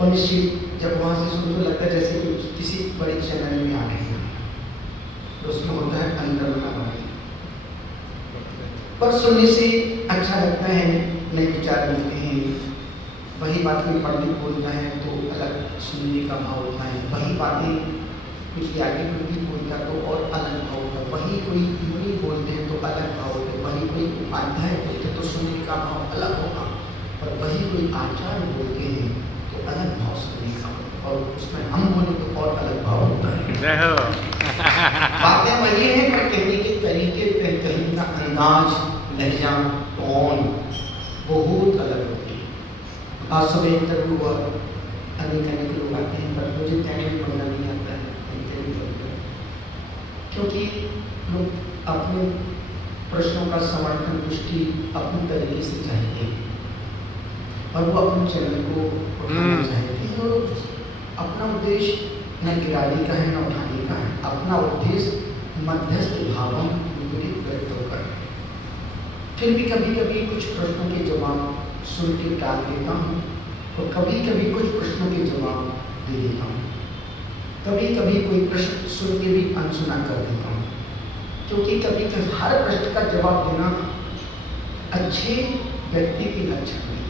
और निश्चित जब वहाँ से सुन तो लगता है जैसे किसी बड़े चैनल में आ गए हैं, तो उसमें होता है अंदर का वाणी, पर सुनने से अच्छा लगता है, नए विचार मिलते हैं। वही बात कोई पंडित बोलता है तो अलग सुनने का भाव होता है, वही बातें कुछ आगे कोई बोलता तो और अलग भाव होता है, वही कोई मुनि बोलते हैं तो अलग भाव होते हैं, वही कोई उपाध्याय बोलते तो सुनने का भाव अलग होगा, और वही कोई आचार्य बोलते हैं तो अलग भाव सुनने का, और उसमें हम बोले तो और अलग भाव होता है। बातें वही हैं पर कहने के तरीके, कहने का अंदाज, लहजा, टोन बहुत अलग होती है। आज सुबह इंटरव्यू हुआ, अनेक लोग आते हैं, पर मुझे तैयारी पढ़ना नहीं आता है इंटरव्यू, क्योंकि लोग अपने प्रश्नों का समर्थन पुष्टि अपने तरीके से चाहते हैं और वो अपने चैनल को उठाना चाहते हैं, और अपना उद्देश्य न गिराने का है न उठाने का है, अपना उद्देश्य मध्यस्थ भावों विपरीत व्यक्त होकर। फिर भी कभी कभी कुछ प्रश्नों के जवाब सुन के टाल देता हूँ, और कभी कभी कुछ प्रश्नों के जवाब दे देता हूँ, कभी कभी कोई प्रश्न सुन के भी अनसुना कर देता हूँ, क्योंकि कभी कभी हर प्रश्न का जवाब देना अच्छे व्यक्ति के लक्षण नहीं।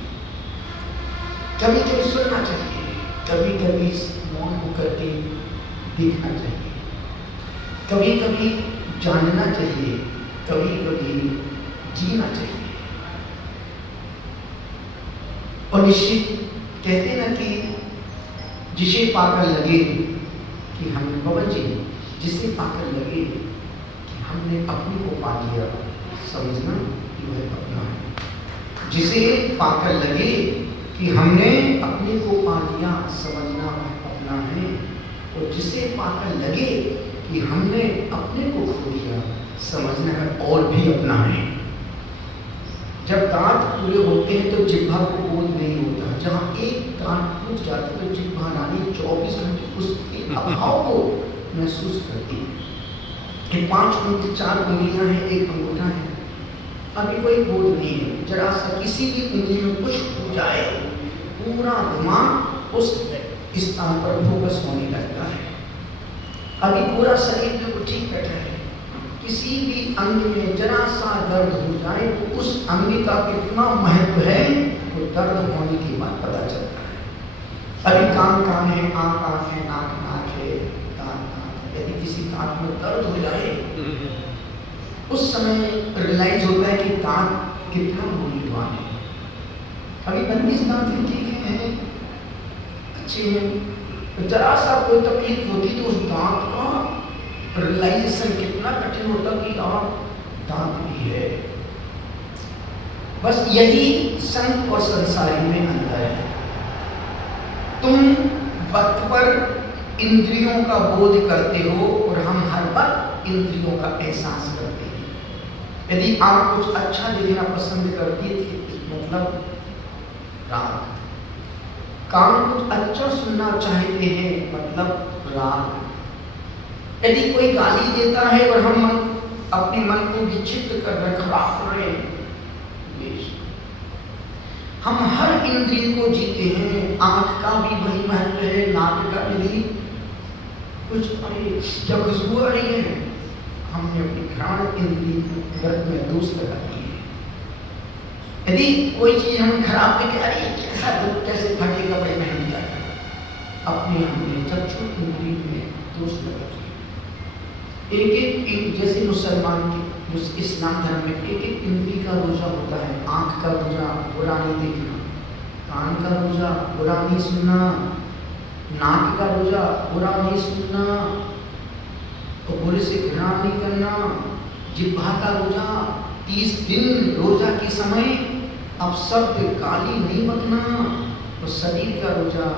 कभी कभी सुनना चाहिए, कभी कभी मौन होकर के देखना चाहिए, कभी कभी जानना चाहिए, कभी कभी जीना चाहिए। और निश्चित कहते ना कि जिसे पाकर लगे कि हम पवन जी, जिसे पाकर लगे कि हमने अपने को पा लिया, समझना कि वह अपना है। जिसे पाकर लगे कि हमने अपने को पा लिया, समझना अपना है। और जिसे पाकर लगे कि हमने अपने को खो दिया, समझना है और भी अपना है। जब दांत पूरे होते हैं तो जिह्वा को बोध नहीं होता, जहाँ एक दांत टूट जाता है तो जिह्वा रानी 24 घंटे उसके अभाव को महसूस करती है। कि 5 उंगली 4 उंगलियां हैं, एक अंगूठा है, अभी कोई बोध नहीं है। जरा सा किसी भी उंगली में कुछ हो जाए, पूरा दिमाग उस स्थान पर फोकस होने लगता है। अभी पूरा शरीर जो ठीक बैठा है, किसी भी अंग में जरा सा दर्द हो जाए तो उस अंग का कितना महत्व है वो दर्द होने के बाद पता चलता है। अभी कान है, आँख है, नाक है, दांत है, यदि किसी दांत में दर्द हो जाए उस समय रियलाइज होता है कि दांत कितना मूल्यवान है। अभी 25 दांत ठीक है, अच्छे हैं, जरा सा कोई तकलीफ होती तो उस दांत का रियलाइजेशन कितना कठिन होता कि आप दांत भी है। बस यही संत और संसारी में अंतर है। तुम वक्त पर इंद्रियों का बोध करते हो और हम हर वक्त इंद्रियों का एहसास करते हैं। यदि आप कुछ अच्छा देखना पसंद करती थी मतलब राग, कान कुछ अच्छा सुनना चाहते हैं मतलब राग। यदि कोई गाली देता है और हम अपने मन को विक्षिप्त कर रहे, खराब कर रहे हैं, हम हर इंद्रिय को जीते हैं। आंख का भी वही महत्व है, नाक का भी। कुछ क्या खुशबू आ रही है, हमने अपनी घ्राण इंद्रिय में दोष लगा दी है। यदि कोई चीज हम खराब देखे, अरे कैसा कैसे फटे कपड़े पहन जाए, अपने हमने चक्षु इंद्रिय में दोष लगा दिया। एक जैसे मुसलमान के इस्लाम धर्म में एक इंद्रिय का रोजा होता है। आंख का रोजा बुरा नहीं देखना, कान का रोजा बुरा नहीं सुनना, नाक का रोजा बुरा नहीं सुनना और बुरे से घृणा नहीं करना, जिह्वा का रोजा 30 दिन रोजा के समय अब शब्द गाली नहीं बकना, और शरीर का रोजा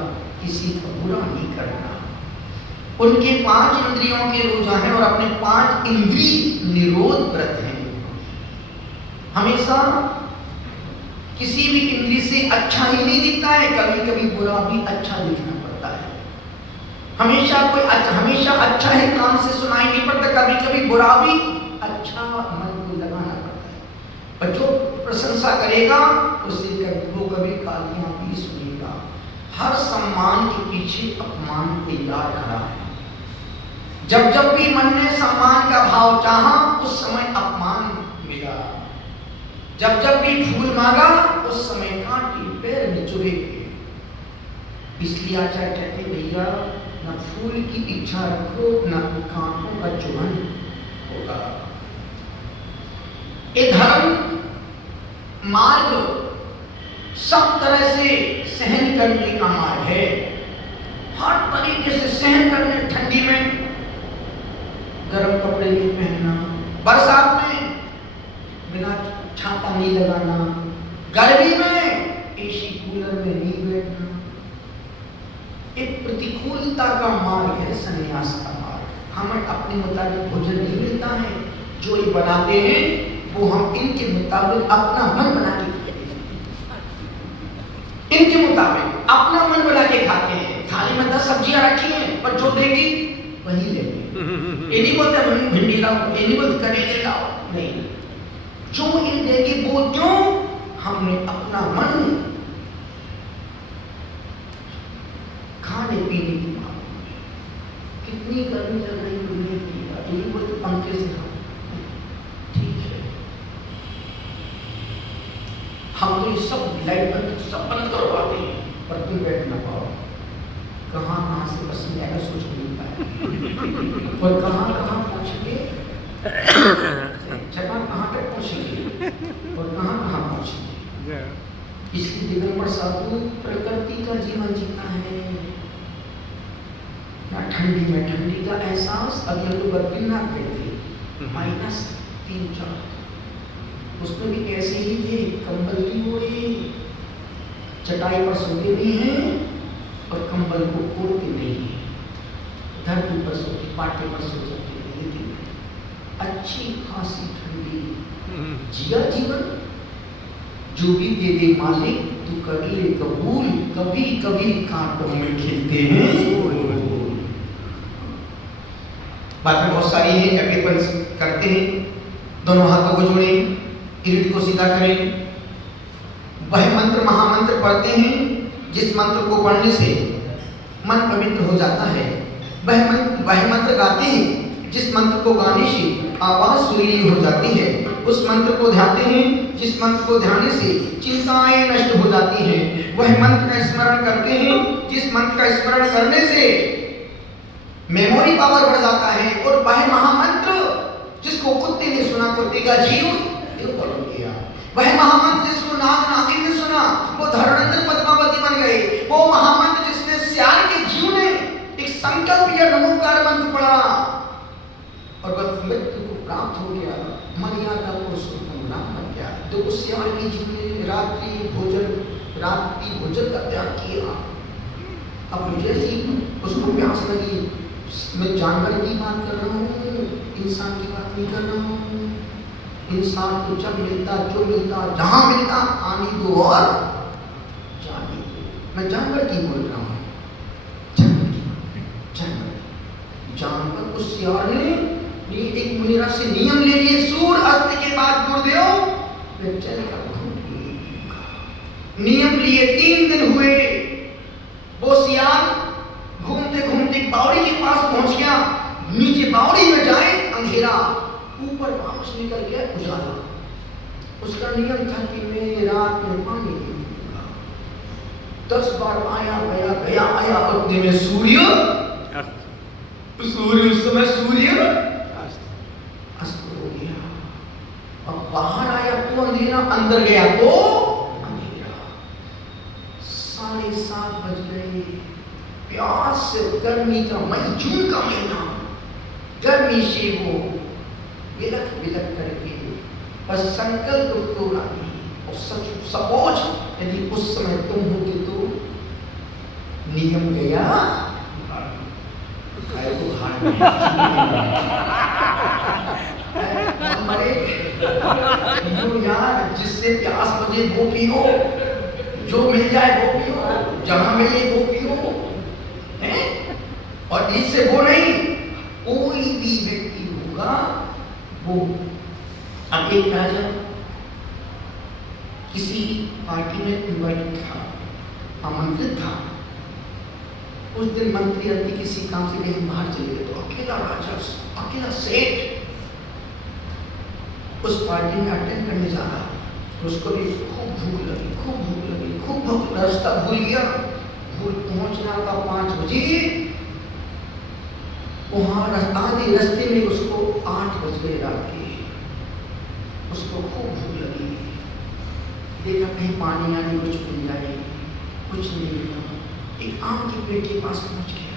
किसी का बुरा नहीं करना। उनके 5 इंद्रियों के रोजा है और अपने 5 इंद्रिय निरोध व्रत है। हमेशा किसी भी इंद्रिय से अच्छा ही नहीं दिखता है, कभी कभी बुरा भी अच्छा दिखना पड़ता है। हमेशा अच्छा है कान से सुनाई नहीं पड़ता, कभी कभी बुरा भी अच्छा मन को लगाना पड़ता है। और जो प्रशंसा करेगा उससे वो कभी गालियां भी सुनेगा। हर सम्मान के पीछे अपमान तैयार खड़ा है। जब जब भी मन ने सम्मान का भाव चाहा, उस समय अपमान मिला। जब जब भी फूल मांगा, उस समय कांटे पैर में चुभे गए। इसलिए आचार्य कहते भैया, न फूल की इच्छा रखो, न कांटों का चुभन होगा। ये धर्म मार्ग सब तरह से सहन करने का मार्ग है। हर तरीके से सहन करने, ठंडी में गर्म कपड़े नहीं पहनना, बरसात में बिना छाता नहीं लगाना, गर्मी में एसी कूलर में नहीं बैठना। एक प्रतिकूलता का मार्ग है संन्यास का मार्ग। हमें अपने मुताबिक भोजन नहीं मिलता है, जो ये बनाते हैं वो हम इनके मुताबिक अपना मन बना के खाते हैं। इनके मुताबिक अपना मन बना के खाते हैं। थाली में 10 सब्जियां रखी हैं, पर जो देगी वही लेंगे। ये नहीं बोलते भिंडी लाओ, ये नहीं बोलते करेले लाओ, नहीं, जो इन देगी वो क्यों? हमने अपना मन खाने पीने की बात। कितनी गर्मी चल रही दुनिया की, ये बोलते पंखे से खाओ, ठीक है। हम तो ये सब लाइट सब बंद करवाते हैं, पर तुम बैठ ना पाओ। कहाँ से पसीने आएगा सोच नहीं पाए, और कहाँ पहुँचेंगे, जगह कहाँ तक पहुँचेंगे और कहाँ पहुँचेंगे। इसलिए दिगंबर साधु प्रकृति का जीवन जीता है। ना ठंडी में ठंडी का एहसास। अभी हम लोग बद्रीनाथ गए थे, -3-4, उसमें भी ऐसे ही थे, कंबल भी ओढ़े, चटाई पर सोते भी हैं और कंबल को ओढ़ते नहीं है, धरती पर सोते, पाटे पर सो जाते हैं। लेकिन अच्छी खासी ठंडी जिया जीवन। जो भी दे दे मालिक तू कर ले कबूल, कभी कभी कांटों में खिलते हैं। बातें बहुत सारी हैं, अगले पर करते हैं। दोनों हाथों को जोड़ें, इर्द को सीधा करें। वह मंत्र महामंत्र पढ़ते हैं जिस मंत्र को पढ़ने से मन पवित्र हो जाता है। वह मंत्र गाते हैं जिस मंत्र को गाने से आवाज सुरीली हो जाती है। उस मंत्र को ध्याते हैं जिस मंत्र को ध्यान से चिंताएं नष्ट हो जाती हैं। वह मंत्र का स्मरण करते हैं जिस मंत्र का स्मरण करने से मेमोरी पावर बढ़ जाता है। और वह महामंत्र जिसको कुत्ते ने सुना, कुत्ते का जीव बोल गया। वह महामंत्र जिसको नाग ने सुना, वो धर्मनंदन पद्मावती बन गए। वो महामंत्र जिसने सियार के जीव ने एक संकल्प या नमोकार मंत्र पढ़ा और वह मृत्यु को प्राप्त हो गया, मर्यादा पुरुषोत्तम राम बन गया। तो उस सियार के जीव ने रात्रि भोजन का त्याग किया। अब जैसी उसको प्यास लगी, मैं जानवर की बात कर रहा हूँ, इंसान की बात नहीं कर रहा हूँ। इंसान को जब मिलता, जो मिलता, जहाँ मिलता आने दो और जाने दो। मैं जानवर की बोल रहा हूँ, जानवर उस सियार ने ये एक मुनिरा से नियम ले लिए। सूर्य अस्त के बाद गुरुदेव मैं चल कर नियम लिए। 3 दिन हुए, वो सियार घूमते घूमते बावड़ी के पास पहुंच गया। नीचे बावड़ी में जाए अंधेरा, ऊपर वापस निकल गया उजाला। उसका नियम था कि मैं रात में पानी पीऊंगा। 10 बार आया गया, गया आया, उतने में सूर्य उस समय सूर्य अस्त हो गया। अब बाहर आया तो अंधेरा, अंदर गया तो अंधेरा। 7:30 बज गए। प्यास से, गर्मी का जून का महीना, गर्मी से वो विलक करके बस संकल्प तोड़ा नहीं। और सपोज यदि उस समय तुम होते तो नियम गया यार, जिससे प्यास मुझे वो पियो, जो मिल जाए वो पियो, जहां मिले वो पियो, और इससे वो नहीं, कोई भी व्यक्ति होगा वो। अब एक राजा किसी पार्टी में इनवाइटेड था, आमंत्रित था, उस दिन मंत्री अंति किसी काम से कहीं बाहर चले गए, तो अकेला राजा, अकेला सेठ उस पार्टी में अटेंड करने जा रहा। उसको भी खूब भूख लगी, खूब भूख, रास्ता भूल गया, पहुंचना था 5 बजे, वहां आधे रास्ते में उसको 8 बज गए रात के। उसको खूब भूख लगी, देखा कहीं पानी आने कुछ मिल जाए, कुछ नहीं मिला। एक आम के पेड़ के पास पहुंच गया,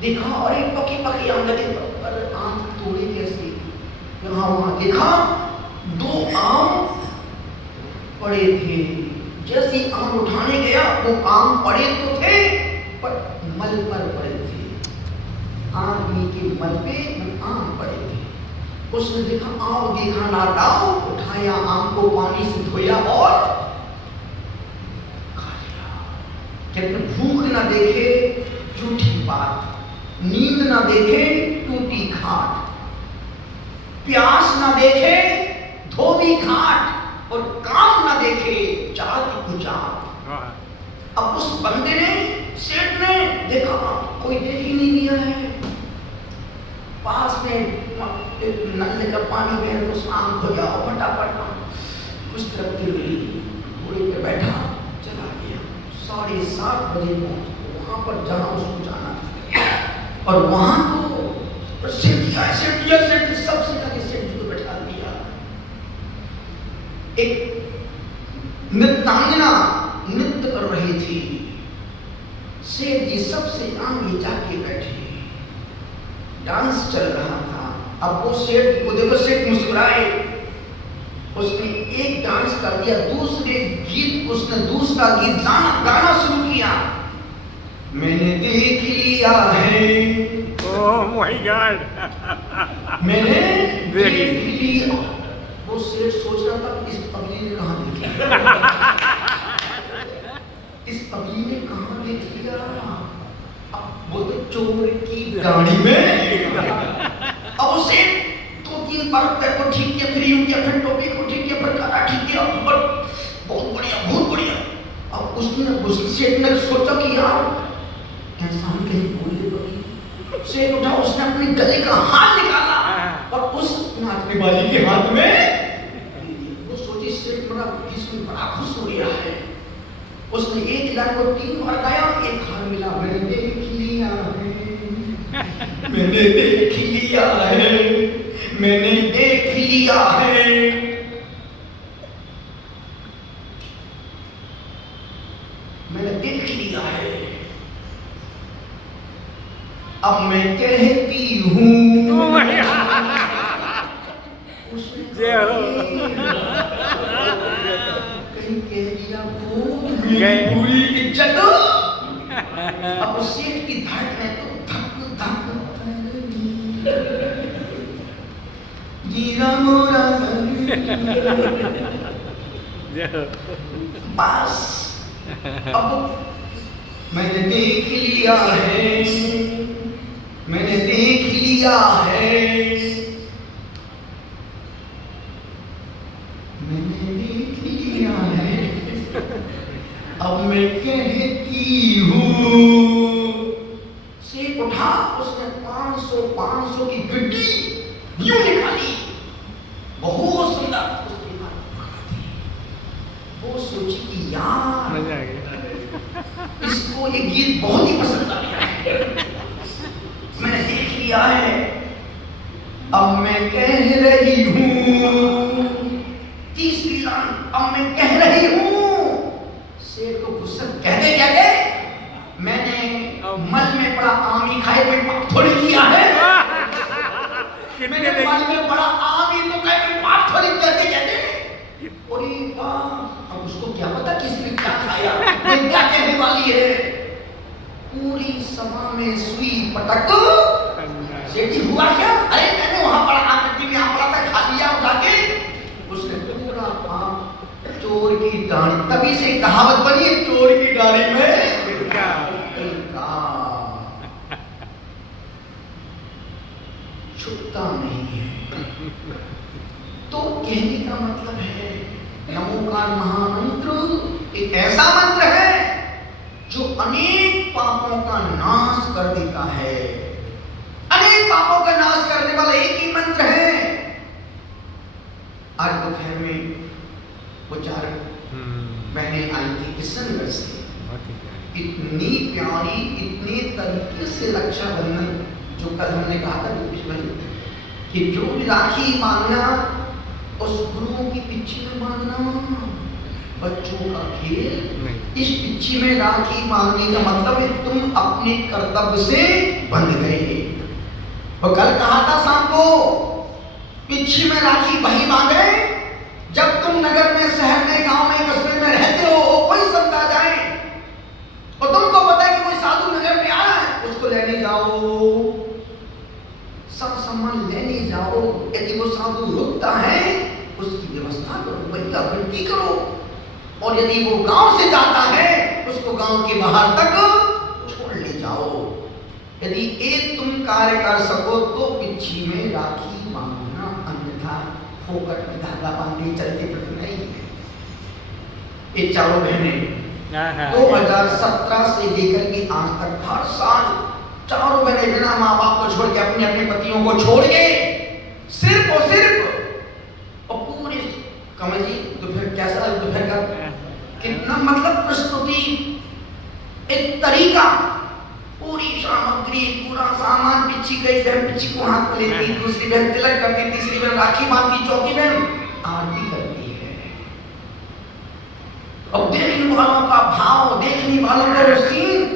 देखा और एक पकी आम लगे, पर आम तोड़े कैसे? यहाँ वहां देखा 2 आम पड़े थे। जैसे आम उठाने गया, वो आम पड़े तो थे पर मल पर पड़े थे, आदमी के मल पे आम पड़े थे। उसने देखा, आओ देखा ना दाओ, उठाया आम को पानी से धोया और खा लिया। कहते भूख ना देखे झूठी बात, नींद ना देखे टूटी खाट, प्यास ना देखे धोबी घाट, और काम ना देखे जाति गुजार। अब उस बंदे ने, सेठ ने देखा कोई देख ही नहीं दिया है, पास में नल का पानी में उस आम को जाओ फटाफट कुछ तरफ हुई, घोड़े पे बैठा चला गया। 7:30 बजे पहुंच वहां पर जहां उसको जाना था, और वहां तो सेठ सबसे पहले सेठ को बैठा दिया। एक नृत्यांगना नृत्य कर रही थी, सेठ जी सबसे आगे जाके बैठे, डांस चल रहा था। अब वो सेठ को देखो, सेठ मुस्कुराए, उसने एक डांस कर दिया, दूसरा गीत गाना शुरू किया। मैंने देख लिया है, ओह माय गॉड, मैंने देख लिया। वो सेठ सोच रहा था इस पगली ने कहाँ देख लिया, इस पगली ने कहाँ देख लिया। अब वो तो चोर की गाड़ी में। अब उसे 2-3 बार पैर को ठीक किया, फिर यूं किया, फिर टोपी को ठीक किया, फिर काला ठीक किया, ऊपर बहुत बढ़िया। अब उसने सेठ ने सोचा कि यार ऐसा हम कहीं बोल दे तो। सेठ उठा, उसने अपने गले का हाथ निकाला और उस नाचने वाली के हाथ में, वो सोची सेठ बड़ा खुश हो गया है। उसने एक लाइन को 3 बार गाया, एक हार मिला, मैंने देख लिया है, मैंने देख लिया है, मैंने देख लिया है। मैंने देख लिया है, अब मैं कहती हूँ। कहीं कह दिया पूरी इज्जत। अब उस सेठ की धड़ में तो धक जीरा मोरा बस। अब मैंने देख लिया है, मैंने देख लिया है, मैंने देख लिया है, अब मैं कहती हूँ। सेठ उठा, उसने 500 की गिट्टी यूं निकाली, बहुत सुंदर उसके हाथ थी। वो सोची कि यार इसको ये गीत बहुत ही पसंद आ गया है, मैंने देख लिया है, अब मैं कह रही हूँ। तीसरी लाइन, अब मैं कह रही हूँ। शेर को गुस्सा कहते मैंने मल में बड़ा आम ही खाए, मैं पाप थोड़ी किया है। मैंने मल में बड़ा आम ही तो खाए, मैं पाप थोड़ी कहते। अरे वाह, अब उसको क्या पता किसने क्या खाया, ये क्या कहने वाली है। पूरी सभा में सुई पटक। सेठी हुआ क्या? अरे मैंने वहां पड़ा आम में आम पड़ा था, खा लिया उठा के। उसने पूरा आम चोर की डाढ़ी, तभी से कहावत बनी है, चोर की डाढ़ी में तिनका। छुपता नहीं है। तो कहने का मतलब है, नमोकार महामंत्र एक ऐसा मंत्र है जो अनेक पापों का किशनगढ़ से बहुत ही प्यारी। इतनी प्यारी, इतने तरीके से रक्षाबंधन, जो कल हमने कहा था ज्योतिष भाई कि जो भी राखी बांधना उस गुरुओं की पिच्ची में बांधना, बच्चों का खेल। नहीं। इस पिच्ची में राखी बांधने का मतलब है तुम अपने कर्तव्य से बंध गए। और कल कहा था शाम को, पिच्ची में राखी वही बांधे जब तुम नगर में, शहर में, गांव में, कस्बे में रहते हो, कोई संत आ जाए और तुमको पता है कि कोई साधु नगर में आ रहा है, उसको लेने जाओ, सब सम्मान लेने जाओ। यदि वो साधु रुकता है उसकी व्यवस्था करो, भैया विनती करो। और यदि वो गांव से जाता है उसको गांव के बाहर तक छोड़ ले जाओ। यदि एक तुम कार्य कर सको तो पिच्छी में राखी बांधना, अन्यथा फोकट में धागा बांधे चलते फिरते नहीं है। ये चारों बहनें 2017 से लेकर के आज तक हर साल चारों बहनें बिना माँ बाप को छोड़ के, अपने अपने पतियों को छोड़ के, सिर्फ और सिर्फ, और पूरे कमल जी दोपहर कैसा, दोपहर का कितना मतलब प्रस्तुति, एक तरीका, पूरी सामग्री, पूरा सामान, पिच्ची गई बहन पिच्ची को हाथ में लेती, दूसरी बहन तिलक करती, तीसरी बहन राखी बांधती, चौथी बहन आरती करती है। अब देखने वालों का भाव, देखने वालों का सीन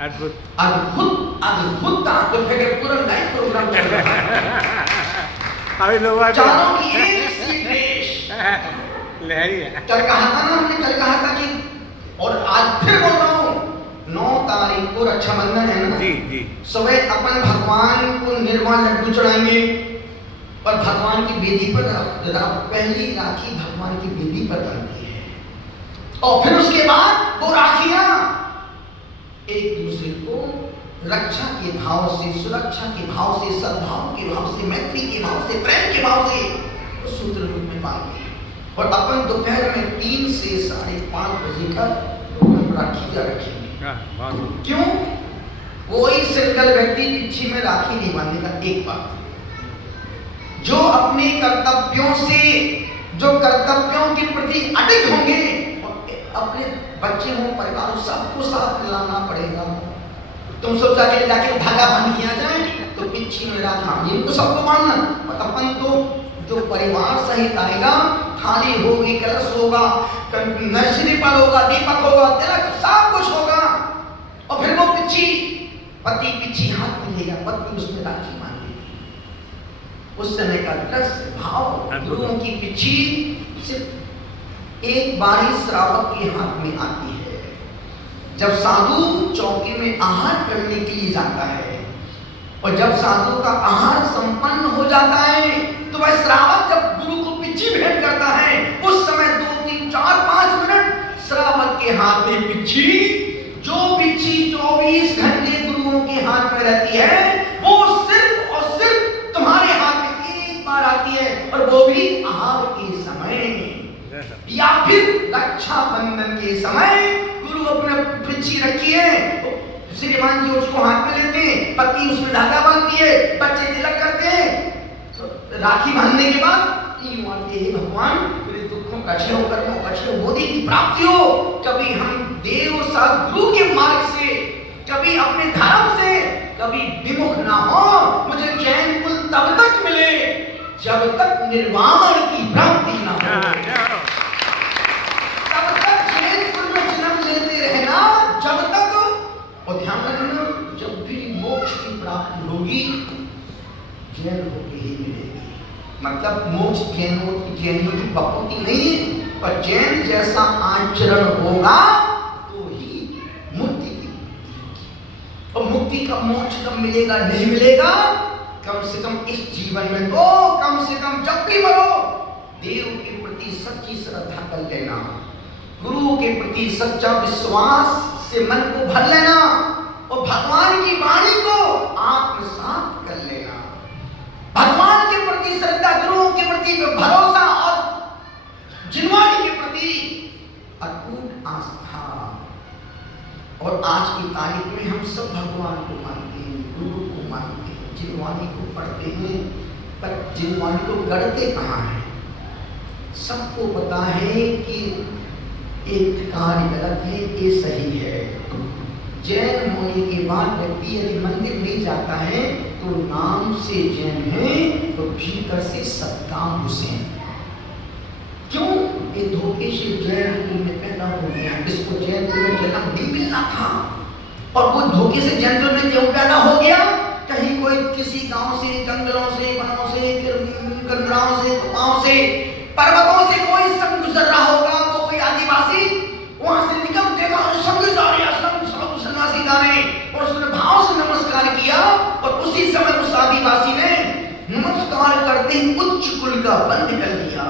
अद्भुत अद्भुत अद्भुत था। तो फिर पूरा लाइव प्रोग्राम चल रहा है, अभी लोग चारों की एक सी ड्रेस लहरी है। कल कहा था ना हमने, कल कहा था कि, और आज फिर बोल रहा हूँ, 9 तारीख को रक्षाबंधन है ना जी जी, सुबह अपन भगवान को निर्मल लड्डू चढ़ाएंगे और भगवान की वेदी पर पहली राखी भगवान की वेदी पर बनती है। और फिर उसके बाद वो राखियां एक दूसरे को रक्षा के भाव से, सुरक्षा के भाव से, सद्भाव के भाव से, मैत्री के भाव से, प्रेम के भाव से उस सूत्र रूप में बांधते हैं। और अपन दोपहर में 3 से 5:30 बजे का राखी रखेंगे। क्यों? कोई सिंगल व्यक्ति पिच्छी में राखी नहीं बांधेगा। एक बात, जो अपने कर्तव्यों से, जो कर्तव्यों के प्रति अडिग होंगे, अपने बच्चे हों, परिवार हो, सबको साथ लाना पड़ेगा। तुम सब जाके धागा बांध किया जाए तो पिच्छी में राखी, इनको सबको बांधना। अपन तो जो परिवार सहित आएगा, थाली होगी, कलश होगा, नर्सरी पर होगा, दीपक होगा, तिलक, सब कुछ होगा। और फिर वो पिच्छी, पति पिच्छी हाथ में लेगा, पत्नी उसमें राखी बांधेगी। उस समय का दृश्य भाव, गुरुओं की पिच्छी सिर्फ एक बारी श्रावक के हाथ में आती है। जब साधु चौकी में आहार करने के लिए जाता है और जब साधु का आहार संपन्न हो जाता है तो वह श्रावक जब गुरु को पिच्छी भेंट करता है, उस समय 2, 3, 4, 5 मिनट श्रावक के हाथ में पिच्छी, जो पिच्छी 24 घंटे गुरुओं के हाथ में रहती है, वो सिर्फ और सिर्फ तुम्हारे हाथ में एक बार आती है, और वो भी आहार के समय या फिर रक्षाबंधन के समय। गुरु अपने पिच्छी रखी है, श्रीमान जी उसको हाथ में लेते हैं, पत्नी उसमें धागा बांधती है, बच्चे तिलक करते हैं। तो राखी बांधने के बाद भगवान मेरे दुखों का क्षय हो, कर्मों का क्षय हो, मोदी की प्राप्ति हो। कभी हम देव सद्गुरु के मार्ग से, कभी अपने धर्म से कभी विमुख ना हो। मुझे चैन कुल तब तक मिले जब तक निर्वाण की प्राप्ति ना हो। तब तक चैन कुल में जन्म लेते रहना, जब तक, और ध्यान रखना, जब भी मोक्ष की प्राप्ति होगी जैन होके ही मिलेगी। मतलब मोक्ष जैनियों की बपौती नहीं है, पर जैन जैसा आचरण होगा तो ही मुक्ति की। और मुक्ति का मोक्ष कब मिलेगा? नहीं मिलेगा, कम से कम इस जीवन में तो, कम से कम जब भी मरो, देव के प्रति सच्ची श्रद्धा कर लेना, गुरु के प्रति सच्चा विश्वास से मन को भर लेना, और भगवान की वाणी को आत्मसात कर लेना। भगवान के प्रति श्रद्धा, गुरुओं के प्रति भरोसा और जिनवाणी के प्रति अटूट आस्था। और आज की तारीख में हम सब भगवान को मानते हैं, गुरु को मानते हैं, जिनवाणी को पढ़ते हैं, पर जिनवाणी को गढ़ते कहाँ है? सबको पता है कि एक कार्य गलत है, ये सही है। जैन होने के बाद व्यक्ति यदि मंदिर नहीं जाता है तो नाम से जैन है तो भीतर से सत्काम हुसैन। क्यों? ये धोखे से जैन कुल में पैदा हो गया, इसको जैन कुल में जन्म नहीं मिलना था। और वो धोखे से जैन कुल में क्यों पैदा हो गया? कहीं कोई किसी गांव से, जंगलों से, वनों से, कंदराओं से, गुफाओं से, पर्वतों से कोई संत गुजर रहा होगा, वो कोई आदिवासी वहां से निकल देखा और संत जा रहे सन्यासी जा रहे और उसने भाव से नमस्कार किया और उसी समय उस आदिवासी ने नमस्कार करते ही उच्च कुल का बंध कर दिया।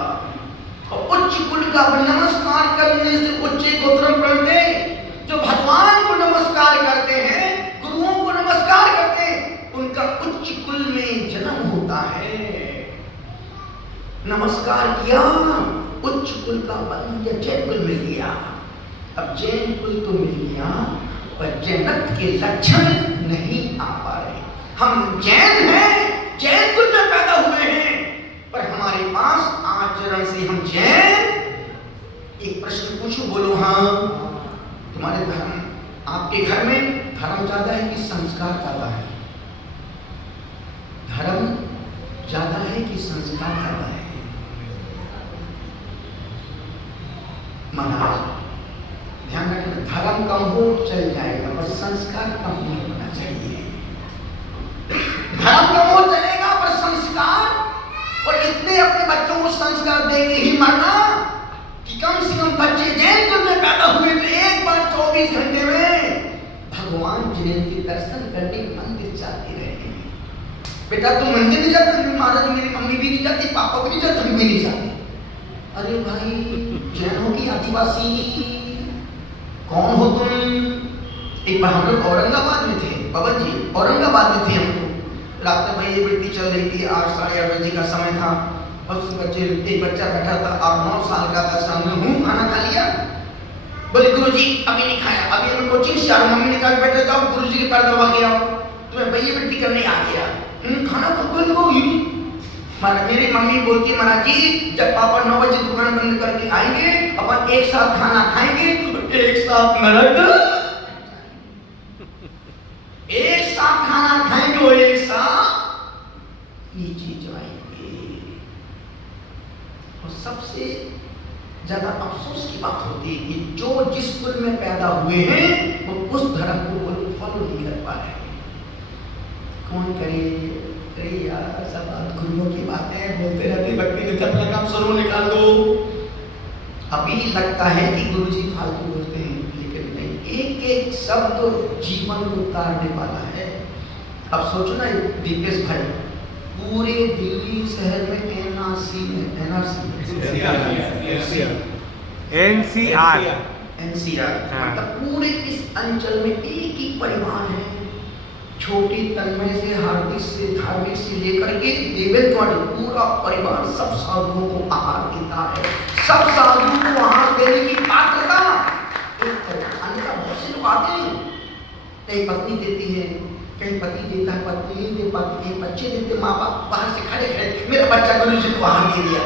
और उच्च कुल का नमस्कार करने से उच्च गोत्र पढ़ते जो भगवान को नमस्कार करते हैं, गुरुओं को नमस्कार करते हैं, उनका उच्च कुल में जन्म होता है। नमस्कार किया, उच्च कुल का बंध जैन कुल मिल गया। अब जैन कुल तो मिल गया पर जैनत्व के लक्षण नहीं आ पा रहे। हम जैन हैं, जैन कुल में पैदा हुए हैं, पर हमारे पास आचरण से हम जैन। एक प्रश्न पूछो, बोलो हाँ। तुम्हारे धर्म, आपके घर में धर्म ज्यादा है कि संस्कार ज्यादा है? धर्म ज्यादा है कि संस्कार ज्यादा है? महाराज ध्यान रखना, धर्म कम हो चल जाएगा पर संस्कार कम नहीं होना चाहिए। धर्म कम हो चलेगा पर संस्कार, और इतने अपने बच्चों को संस्कार देके ही मरना कि कम से कम बच्चे जैन कुल में पैदा हुए तो एक बार 24 घंटे में भगवान जैन के दर्शन करने मंदिर जाते रहे। बेटा तुम मंदिर नहीं जाते? महाराज मेरी मम्मी भी नहीं जाती, पापा भी नहीं जाते, हम भी नहीं जाते। अरे भाई जैन हो कि आदिवासी, कौन हो तुम? एक बार हम लोग औरंगाबाद में थे, पवन जी औरंगाबाद में थे हम लोग। रात में भाई ये वृत्ति चल रही थी, 8 साढ़े 8 बजे का समय था। बस बच्चे, एक बच्चा बैठा था, 8-9 साल का था, सामने हूँ, खाना खा लिया। बोले गुरुजी अभी नहीं खाया, अभी हमें कोचिंग से आ रहा। मम्मी ने कहा बेटा जाओ गुरुजी के पैर दबा के आओ, तुम्हें भैया वृत्ति करने आ गया। खाना कब को मेरी मम्मी बोलती है महाराज जी जब पापा 9 बजे दुकान बंद करके आएंगे अपन एक साथ खाना खाएंगे, एक साथ नरक, एक साथ खाना खाएंगे और एक साथ नीचे जाएंगे। और सबसे ज्यादा अफसोस की बात होती है कि जो जिस कुल में पैदा हुए हैं वो उस धर्म को फॉलो नहीं कर पा रहे। कौन करे? अरे यार सब गुरुओं की बातें बोलते रहते, भक्ति ने अपना काम सरो निकाल दो। अभी लगता है कि गुरुजी फालतू बोलते हैं, लेकिन नहीं, एक एक शब्द जीवन को उतारने वाला है। अब सोचो ना दीपेश भाई, पूरे दिल्ली शहर में एनसीआर मतलब पूरे इस अंचल में एक ही परिवार है। छोटी तन्मय से, हार्दिक से, धार्मिक से लेकर के देवेंद्र वाले पूरा परिवार सब साधुओं को आहार देता है। सब साधुओं को आहार देने की पात्रता अन्यथा बहुत से लोग आते हैं, कहीं पत्नी देती है, कहीं पति देता है, पत्नी नहीं दे पाती, कहीं बच्चे देते, माँ बाप बाहर से खड़े खड़े मेरा बच्चा गुरुजी को आहार दे दिया।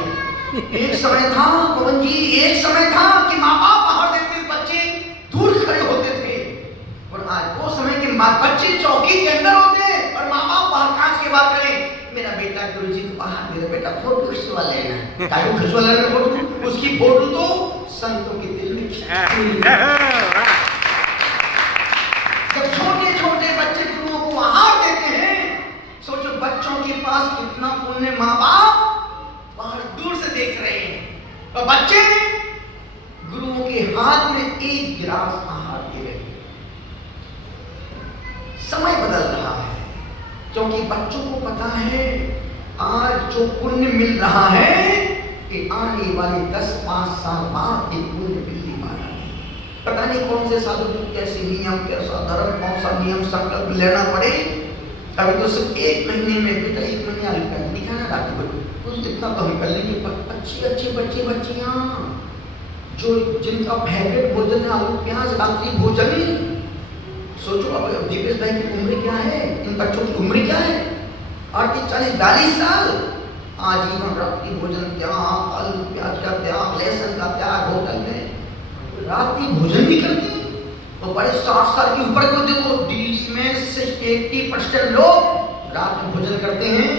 एक समय था पवन जी, एक समय था कि माँ बाप आहार देते, बच्चे दूर खड़े होते थे। और आज वो समय के बच्चे चौकी के अंदर होते हैं और माँ बाप बाहर कांच के बात करें, मेरा बेटा गुरुजी को बाहर दे दे, बेटा फोटो खिंचवा लेना, काहे खिंचवा लेना फोटो? उसकी फोटो तो संतों के दिल में जब छोटे छोटे बच्चे गुरुओं को आहार देते हैं, सोचो बच्चों के पास कितना पुण्य, माँ बाप बाहर दूर से देख रहे हैं और बच्चे गुरुओं के हाथ में एक गिलास आहार दे रहे हैं। समय बदल रहा है क्योंकि बच्चों को पता है आज जो पुण्य मिल रहा है कि आने वाले 10-5 साल बाद ये पुण्य मिलने वाला है। पता नहीं कौन से साधु कैसे नियम, कैसा धर्म, कौन सा नियम संकल्प लेना पड़े। अभी तो सिर्फ 1 महीने में बेटा 1 महीने आलू का नहीं खाना रात को, इतना तो हम कर लेंगे। पर अच्छे बच्चे बच्चियां जो जिनका फेवरेट भोजन है आलू प्याज रात्रि भोजन, सोचो अब दीपेश भाई की उम्र क्या है, इन बच्चों की उम्र क्या है, 38-40-42 साल। आजीवन रात्रि भोजन त्याग, आलू प्याज का त्याग, लहसुन का त्याग, होटल में रात्रि भोजन भी करते हैं। तो बड़े 60 साल के ऊपर को देखो, दिल्ली में 80% लोग रात में भोजन करते हैं।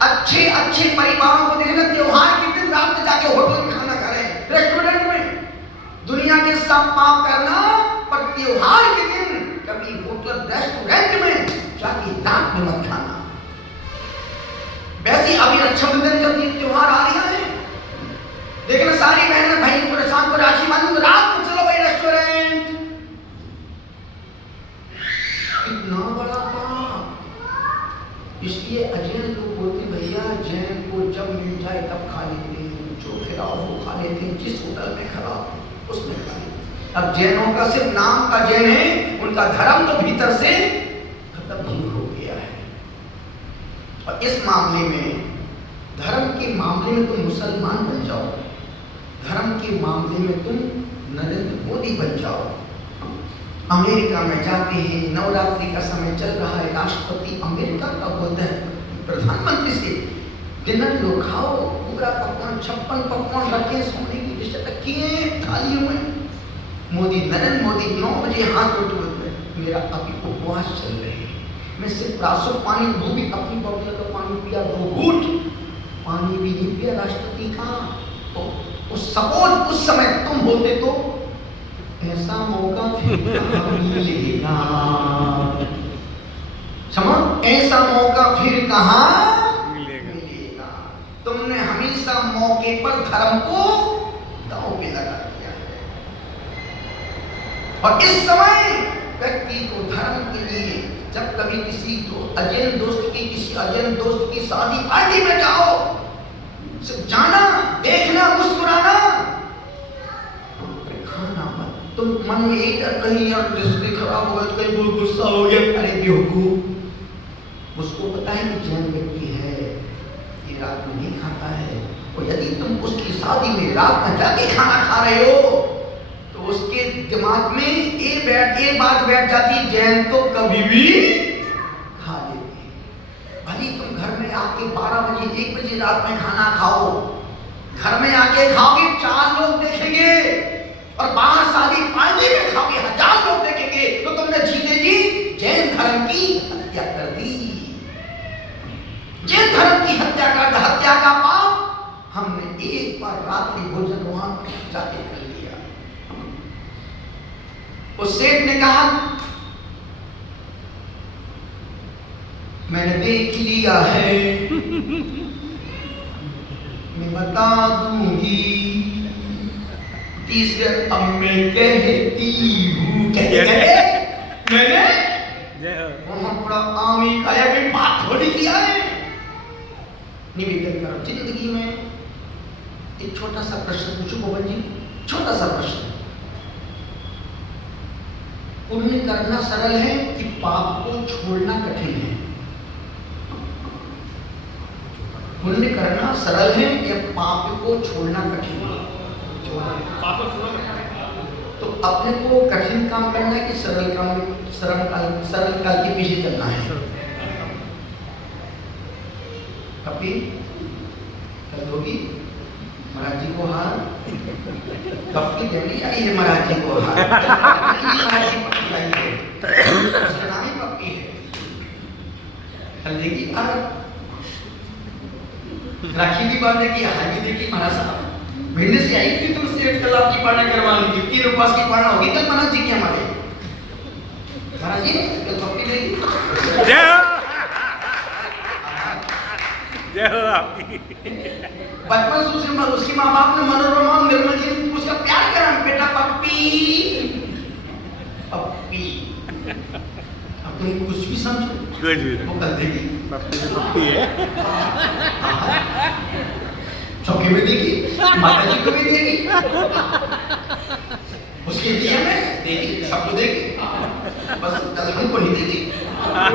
अच्छे अच्छे परिवारों को देखना, त्योहार के दिन रात में जाके होटल में खाना खा रहे हैं, रेस्टोरेंट में। दुनिया के सब पाप करना, पर त्योहार के दिन कभी होटल रेस्टोरेंट में जाके रात में मत खाना। वैसे अभी रक्षाबंधन का दिन त्योहार आ रहा है, देखना सारी बहनें भाई को शाम को राखी बांधो, रात को चलो भाई रेस्टोरेंट। कितना बड़ा पाप। इसलिए अजैन लोग बोलते भैया जैन को जब मिल जाए तब खा लेते हैं, जो खिलाओ वो खा लेते हैं, जिस होटल में खिलाओ उसमें खा लेते हैं। अब जैनों का सिर्फ नाम का जैन है, उनका धर्म तो भीतर से खत्म ही हो गया है। और इस मामले में, धर्म के मामले में तुम मुसलमान बन जाओ, धर्म के मामले में तुम नरेंद्र मोदी बन जाओ। अमेरिका में जाते हैं, नवरात्रि का समय चल रहा है, राष्ट्रपति अमेरिका का बोलता है प्रधानमंत्री से डिनर लो, खाओ, पूरा पकवान 56 पकवान रखे, सोने की डिश रखी है थालियों में। मोदी, नरेंद्र मोदी 9 बजे हाथ उठे, मेरा अभी उपवास चल रहे हैं, मैं सिर्फ रासो पानी, वो भी अपनी बोतल का पानी पिया, 2 घूंट पानी भी नहीं पिया राष्ट्रपति का। तो सपोज उस समय तुम बोलते तो ऐसा मौका फिर कहाँ मिलेगा? समझ, ऐसा मौका फिर कहाँ मिलेगा? तुमने हमेशा मौके पर धर्म को दांव पे लगा दिया है। और इस समय व्यक्ति को धर्म के लिए, जब कभी किसी अजैन दोस्त की शादी पार्टी में जाओ, सिर्फ जाना, देखना, मुस्कुराना, खाना मत। तुम मन में एक कहीं यार जिसके खराब हो गया, कहीं कोई गुस्सा हो गया, अरे बेवकूफ, उसको पता है कि जैन व्यक्ति है, ये रात में नहीं खाता है। और यदि तुम उसकी शादी में रात में जाके खाना खा रहे हो, तो उसके दिमाग में ये बात बैठ जाती, जैन तो कभी भी खा लेते हैं। भले तुम घर में आके 12 बजे 1 बजे रात में खाना खाओ, घर में आके खाओगे 4 लोग देखेंगे, और बाहर शादी पार्टी में खाओगे 1000 लोग देखेंगे, तो तुमने जीते जी जैन धर्म की हत्या कर दी। जैन धर्म की हत्या का पाप हमने एक बार रात्रि भोजन वहां जाके कर लिया। उस सेठ ने कहा, मैंने देख लिया है, मैं बता दूंगी, तीसरे अब मैं कहती हूँ, मैंने बहुत बड़ा आमी का भी बात थोड़ी किया है। निवेदन करो, जिंदगी में एक छोटा सा प्रश्न पूछो पवन जी, छोटा सा प्रश्न, पुण्य करना सरल है कि पाप को छोड़ना कठिन है? पुण्य करना सरल है या पाप को छोड़ना कठिन है? तो अपने को कठिन काम करना है कि सरल काल के पीछे चलना है? कभी कर दोगी महाराज जी को हार? कभी जल्दी आई है महाराज जी को हार? महाराज जी पप्पी आई है, उसका नाम ही पप्पी है। कल देखी राखी भी बांधने की हार भी देखी महाराज साहब, भिंड से आई थी, तुमसे कल आपकी पारणा करवा ली, 3 उपवास की पारणा होगी कल महाराज जी की हमारे। महाराज जी कल पप्पी देगी। जय हो आपकी। बचपन से उसकी माँ बाप ने मनोरमा निर्मल जी ने उसका प्यार करा, बेटा पप्पी पप्पी। अब तुम कुछ भी समझो, वो कर देगी, पप्पी है, चौकी में देगी, माता जी को भी देगी, उसके दिया में देगी, सबको देगी, बस कल हमको नहीं देगी।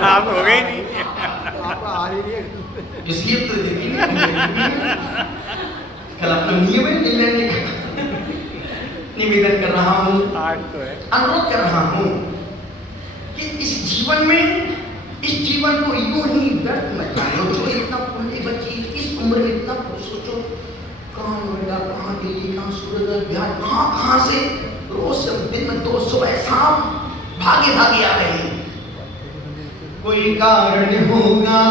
आप हो गए नहीं, आपका आ रही है इसलिए तो देगी नहीं। कल अपना नियम है नहीं लेने का, निवेदन कर रहा हूँ, अनुरोध कर रहा हूँ कि इस जीवन को यूं ही व्यर्थ मत जानो। जो इतना पुण्य बची, इस उम्र में इतना सोचो, कहाँ नोएडा, कहाँ दिल्ली, कहाँ सूरत, बिहार, कहाँ से रोज से दिन में 2 सुबह शाम भागे भागे आ रहे हैं। कोई कारण होगा,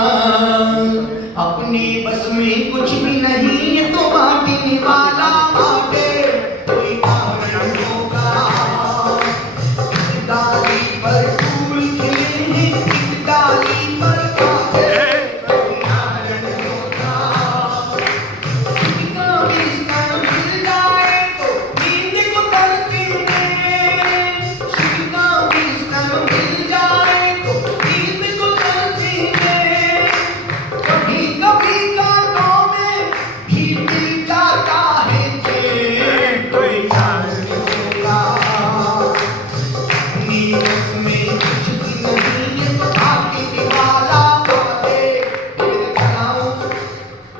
अपनी बस में कुछ भी नहीं, ये तो बांटने वाला बाटे। कोई कारण होगा, इस डाली पर फूल खिले हैं, इस डाली पर कांटे। कोई कारण होगा, किसका भी इसका मिल जाए तो नींद को करती है, किसका भी इसका मिल जाए तो नींद को करती है। कभी कभी कांटों में भी मिल जाता है चैन। कोई कारण होगा, नींद में कुछ भी नहीं, ये तो भागने वाला बाटे।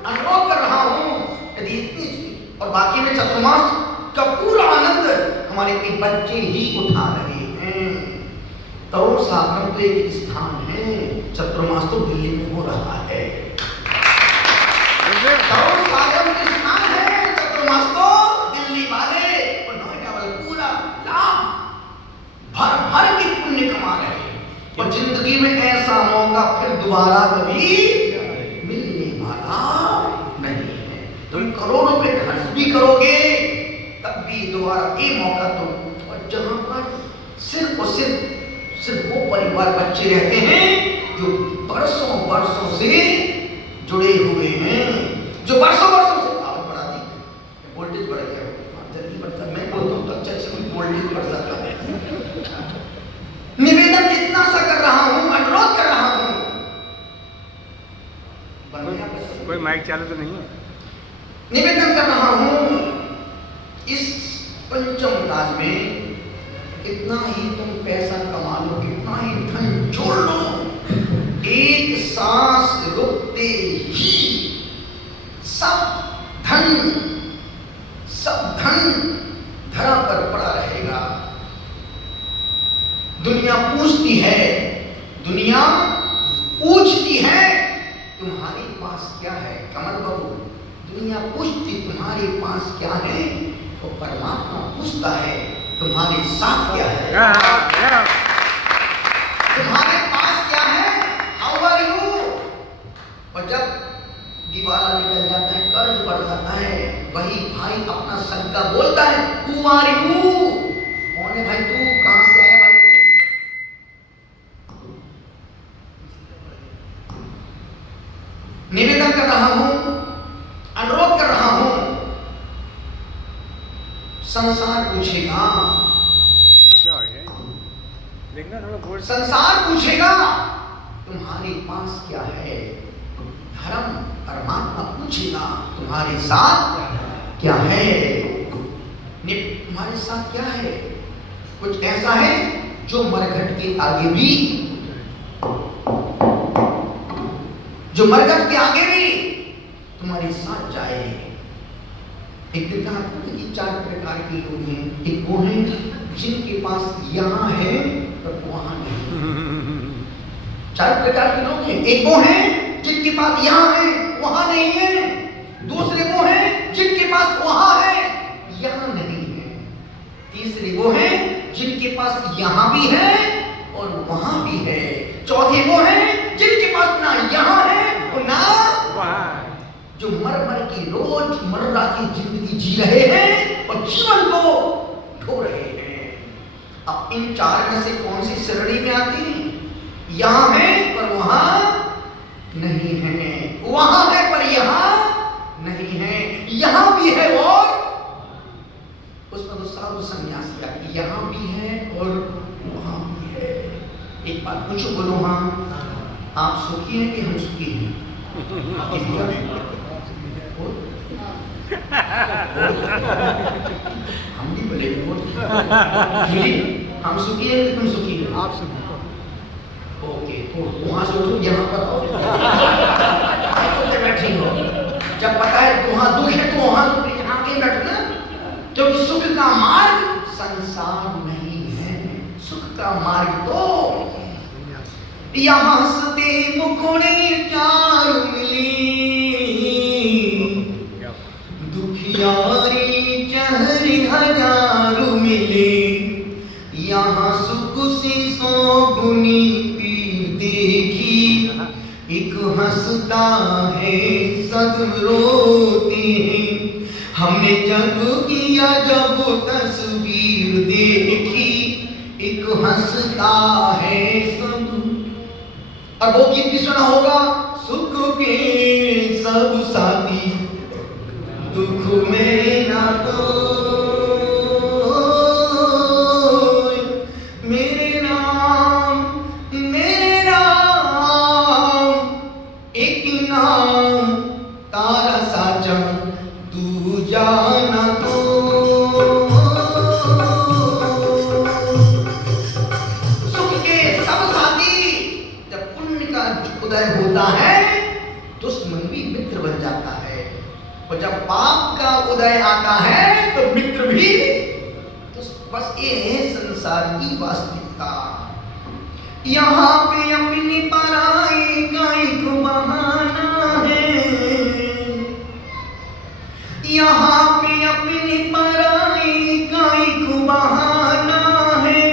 अनुरोध कर रहा हूँ, यदि इतनी और बाकी में चतुर्मास का पूरा आनंद हमारे ये बच्चे ही उठा रहे हैं। तरुण सागर तो एक स्थान है, चतुर्मास तो दिल्ली में हो रहा है। तरुण सागर में स्थान है, चतुर्मास तो दिल्ली वाले और नोएडा वाले पूरा लाभ भर भर के पुण्य कमा रहे हैं। और जिंदगी में ऐसा मौका फिर दोबारा कभी मिलने वाला नहीं है। तुम करोड़ों रुपए खर्च भी करोगे तब भी दोबारा ये मौका तो, और जहां पर सिर्फ और सिर्फ वो परिवार बच्चे रहते हैं जो बरसों बरसों से जुड़े हुए हैं, जो बरसों बरसों से आवाज बढ़ा दी, वोल्टेज बढ़ गया, जल्दी बढ़ता, मैं बोलता हूँ तो अच्छा से वोल्टेज बढ़ जाता है। निवेदन इतना सा कर रहा हूँ, अनुरोध कर रहा हूँ, कोई माइक चालू तो नहीं है? निवेदन कर रहा हूँ, इस पंचम काल में इतना ही तुम पैसा कमा लो, कितना ही धन जोड़ लो, एक सांस रुकते ही सब धन धरा पर पड़ा रहेगा। दुनिया पूछती है, दुनिया पूछती है तुम्हारे पास क्या है। कमल बाबू, दुनिया पूछती तुम्हारे पास क्या है, तो परमात्मा पूछता है तुम्हारे साथ क्या है, तुम्हारे पास क्या है, हाउ आर यू। और जब दिवाला निकल जाता है, कर्ज बढ़ जाता है, वही भाई अपना सदका बोलता है, हु आर यू, कौन है भाई तू, कहां से आया भाई तू। निवेदन कर रहा हूं, अनुरोध कर रहा हूं, संसार पूछेगा, क्या हो गया? देखना थोड़ा बोर्ड। संसार पूछेगा तुम्हारे पास क्या है, धर्म परमात्मा पूछेगा तुम्हारे साथ क्या है, तुम्हारे साथ क्या है। कुछ ऐसा है जो मरघट के आगे भी, जो मरघट के आगे भी तुम्हारे साथ जाए। एक दिन कहा कि 4 प्रकार के लोग हैं, एक वो हैं जिनके पास यहाँ है पर वहां नहीं। 4 प्रकार के लोग हैं, एक वो हैं जिनके पास यहाँ है वहां नहीं है, दूसरे वो हैं जिनके पास वहां है यहाँ नहीं है, तीसरे वो हैं जिनके पास यहाँ भी है और वहां भी है, चौथे वो हैं जिनके पास ना यहाँ है और ना वहां, जो मर मर के रोज मर्रा की जिंदगी जी रहे हैं और जीवन को ढो रहे हैं। अब इन 4 में से कौन सी श्रेणी में आती है? यहाँ है पर वहां नहीं है, वहां है पर यहाँ नहीं है, यहाँ भी है और उसमें तो साधु सन्यासी आती, यहाँ भी है और वहां भी है। एक बात पूछो, बोलो हाँ, आप सुखी हैं कि हम सुखी हैं? हम भी बोले हम सुखी हैं कि तुम सुखी हो? आप सुनो। ओके, तो वहां से उठो, यहाँ पर आओ, बैठी हो। जब पता है वहां दुख है तो वहां यहाँ के बैठना, क्योंकि सुख का मार्ग संसार नहीं है, सुख का मार्ग तो यहाँ हंसते मुखड़े चार मिली, दुखी यहाँ सुख से 100 गुनी पीर देखी, एक हंसता है सब रोते हैं। हमने जब किया जब तस्वीर देखी, एक हंसता है सब। और वो गीत भी सुना होगा, सुख के सब साथी दुख में ना कोई, मेरे नाम एक नाम तारा साचा तू जाना तो। सुख के सब साथी, जब पुण्य का उदय होता है दुश्मन भी मित्र बन जाता है, और जब पाप का उदय आता है तो मित्र भी। तो बस ये है संसार की वास्तविकता। यहाँ पे अपनी पराई का एक बहाना है, यहाँ पे अपनी पराई का एक बहाना है।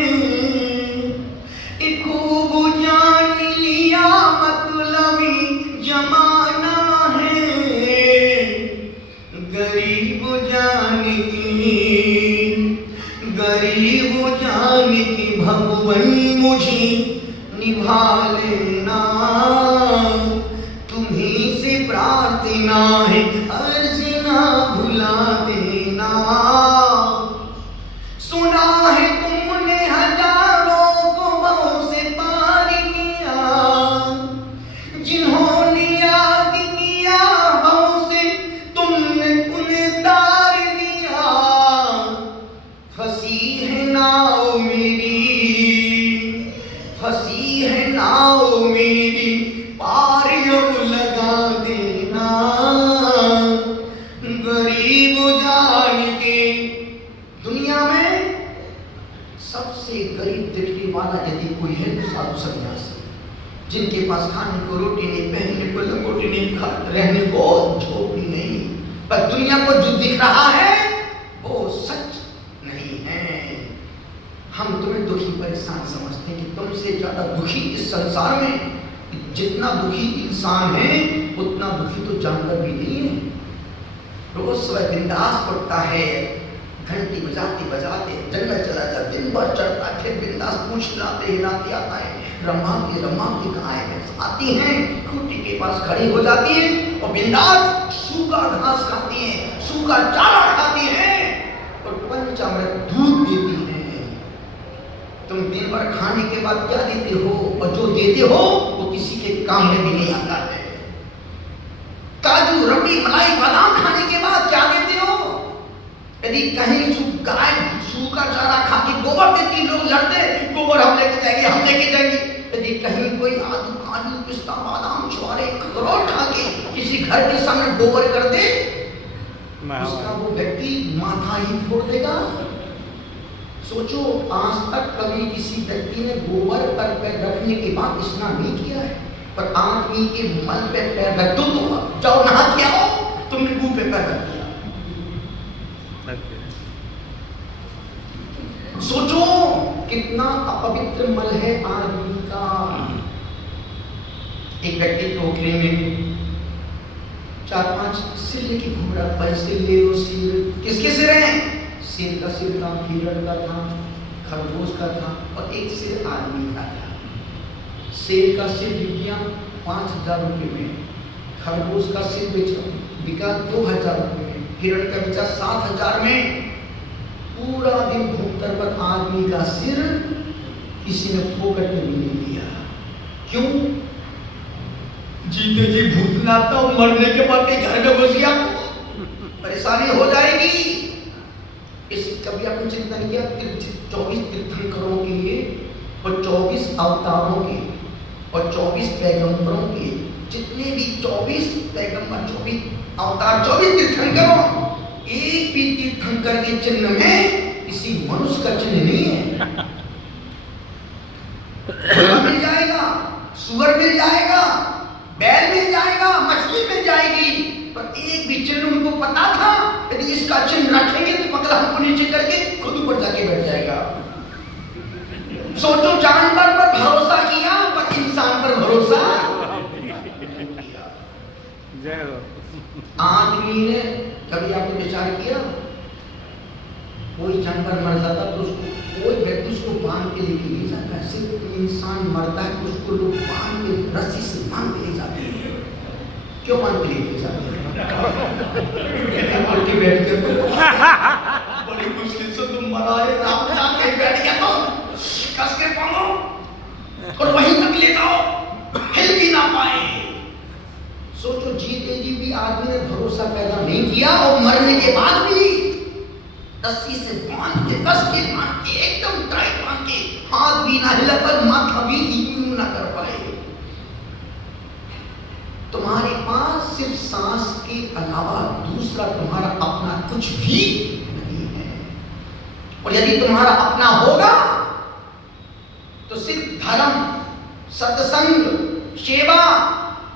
खूब जान लिया मतलबी जमाना है, गरीब जान की भगवन मुझे निभा लेना, तुम्हीं से प्रार्थना है अर्ज ना भुला देना। सुना है तुमने हजारों को बहु से पार किया, जिन्होंने याद किया बहु से तुमने उन्हें तार दिया। फंसी है नाव मेरी पार अब लगा देना, गरीब जान के। दुनिया में सबसे गरीब दिखने वाला यदि कोई है तो साधु सन्यासी, जिनके पास खाने को रोटी नहीं, पहनने को लंगोटी नहीं, रहने को झोपड़ी नहीं, पर दुनिया को जो दिख रहा है वो सच नहीं है। हम तुम्हें दुखी परेशान समझते हैं कि तुमसे ज्यादा दुखी इस संसार में जितना दुखी इंसान है उतना दुखी तो जानवर भी नहीं है। रोज सुबह बिंदास पड़ता है, घंटी बजाते बजाते जंगल चला जाता, दिन भर चढ़ता, फिर बिंदास पूछ हिलाते आता है, रम्मा की गाय आती हैं, खूंटी के पास खड़ी हो जाती है और बिंदास सूखा घास खाती है, सूखा चारा खाती है और पंचामृत दूध देती है। तुम दिन भर खाने के बाद क्या देते हो, और जो देते हो वो किसी के काम में भी नहीं आता है। काजू रबड़ी मलाई बादाम खाने के बाद क्या देते हो? यदि कहीं गाय सूखा चारा खा के गोबर देती, लोग लड़ते, गोबर हम लेके जाएंगे। यदि कहीं कोई आलू काजू पिस्ता बादाम छुआरे अखरोट खा के किसी घर के सामने गोबर कर दे, उसका वो व्यक्ति माथा ही फोड़ देगा। सोचो, आज तक कभी किसी व्यक्ति ने गोबर पर पैर रखने के बाद स्नान नहीं किया है, पर आदमी के मल पे पैर रख दो तो जाओ नहा के आओ, तुमने मुंह पे पैर रख दिया। सोचो कितना अपवित्र मल है आदमी का। एक व्यक्ति टोकरी में 4-5 सिर लेके घूम रहा, पैसे ले लो। सिर किसके सिर हैं? सिर का सिर था, हिरण का था, खरगोश का था, और एक सिर आदमी का था। शेर का सिर बिक गया 5,000 रुपये में, खरगोश का सिर बिका 2,000 रुपये में, हिरण का बेचा 7,000 में। पूरा दिन घूमकर पर आदमी का सिर किसी ने फोकट में भी नहीं दिया। क्यों? जीते जी भूत लाता, मरने के बाद घर में घुस गया, परेशानी हो जाएगी। इस कभी आपने चिंतन किया 24 तीर्थंकरों के लिए और 24 अवतारों के और 24 पैगंबरों के, जितने भी 24 पैगंबर, 24 अवतार, 24 तीर्थंकरों, एक भी तीर्थंकर के चिन्ह में किसी मनुष्य का चिन्ह नहीं है। मिल जाएगा, सुअर मिल जाएगा, बैल मिल जाएगा, मछली मिल जाएगी, पर एक भी चिन्ह उनको पता था यदि इसका चिन्ह रखेंगे तो पगला हमको नीचे करके खुद ऊपर जाके बैठ जाएगा। सोचो, जानवर पर भरोसा किया पर इंसान पर भरोसा नहीं किया। जय हो। आदमी ने कभी आपने विचार किया, कोई जानवर मर जाता तो उसको कोई व्यक्ति उसको बांध के लेके नहीं जाता, सिर्फ इंसान मरता है तो उसको लोग बांध के रस्सी से बांध के ले जाते हैं। क्यों बांध के लेके जाते हैं? उल्टी बैठ के बड़ी मुश्किल से तुम मरा है, राम नाम के बैठ गया तो कस के पाओ और वहीं तक ले जाओ, हिल भी ना पाए। सोचो, जीते जी भी आदमी ने भरोसा पैदा नहीं किया और मरने के बाद भी रस्सी से बांध के, कस के बांध के, एकदम टाइट बांध के, हाथ भी ना हिला पर माथा भी यूं ना कर पाए। तुम्हारे पास सिर्फ सांस के अलावा दूसरा तुम्हारा अपना कुछ भी नहीं है, और यदि तुम्हारा अपना होगा तो सिर्फ धर्म, सत्संग, सेवा,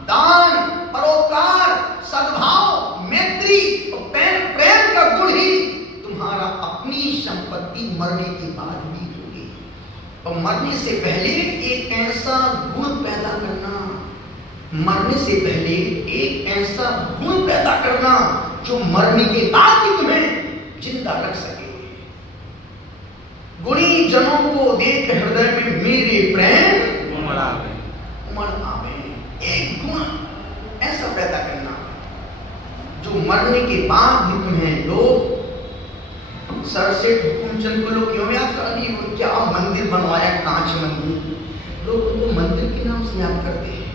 दान, परोपकार, सद्भाव, मैत्री और प्रेम का गुण ही तुम्हारा अपनी संपत्ति मरने के बाद भी होगी। और मरने से पहले एक ऐसा गुण पैदा करना, मरने से पहले एक ऐसा गुण पैदा करना जो मरने के बाद भी तुम्हें जिंदा रख सके। गुणी जनों को देख हृदय में मेरे प्रेम उमड़ आवे। एक गुण ऐसा पैदा करना जो मरने के बाद भी तुम्हें लोग, सर से हुकुमचंद को लोग क्यों याद कर रही हो, क्या मंदिर बनवाया, कांच मंदिर, लोग उनको मंदिर के नाम से याद करते हैं।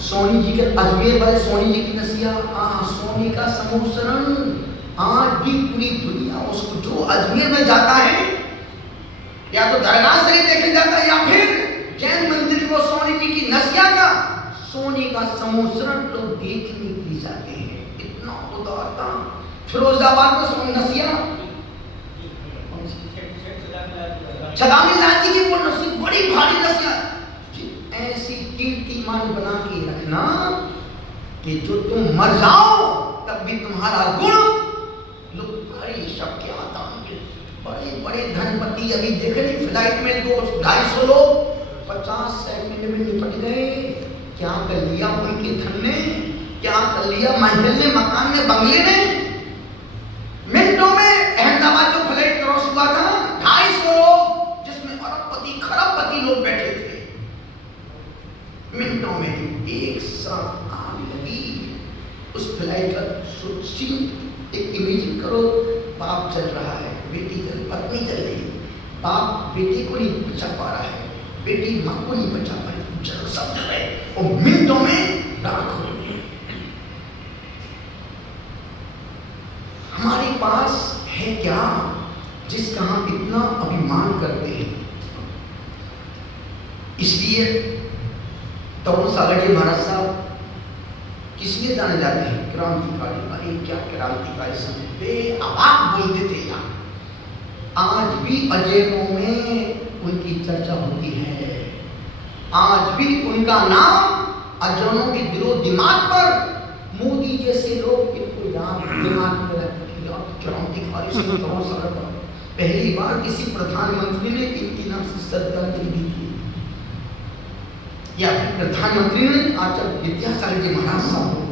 सोनी जी के, अजमेर वाले सोनी जी की नसिया, सोनी का समूह शरण, आज भी पूरी दुनिया उसको, जो अजमेर में जाता है या तो दरगाह से ही देखने जाता है या फिर जैन मंदिर को सोनी जी की नसिया का, सोनी का समूह शरण लोग देखने के लिए जाते हैं। इतना उदारता। फिरोजाबाद में सोनी नसिया, छदामी लाल जी की वो नसी बड़ी भारी नसिया, ऐसी कीर्तिमान बना के रखना कि जो तुम मर जाओ तब भी तुम्हारा गुण लोग बड़े शक्ति आता, बड़े बड़े धनपति अभी देख रहे फ्लाइट में 200-250 लोग 50 सेकंड में निपट गए। क्या कर लिया उनके धन ने, क्या कर लिया महल ने, मकान ने, बंगले ने। मिनटों में अहमदाबाद जो फ्लाइट क्रॉस हुआ था 250 लोग, जिसमें अरबपति खरबपति लोग बैठे थे, मिनटों में एक साथ आग लगी। उस फ्लाइट का सीन एक इमेजिन करो, बाप चल रहा है, बेटी चल, पत्नी चल रही, बाप बेटी को नहीं बचा पा रहा है, बेटी माँ को नहीं बचा पा रही, चलो सब चल रहे और मिनटों में राख हो गई। हमारे पास है क्या जिसका हम इतना अभिमान करते हैं? इसलिए तरुण सागर जी महाराज साहब किस लिए जाने जाते हैं? क्रांतिकारी। अरे क्या क्रांतिकारी समय पे अवाक बोलते थे यार। आज भी अजैनों में उनकी चर्चा होती है, आज भी उनका नाम अजैनों के दिलो दिमाग पर, मोदी जैसे लोग इनको याद दिमाग में रखते हैं। क्रांतिकारी सिंह तरुण सागर पर पहली बार किसी प्रधानमंत्री ने इनके नाम से श्रद्धांजलि दी थी, या फिर प्रधानमंत्री ने आचार्य विद्यासागर जी महाराज साहब को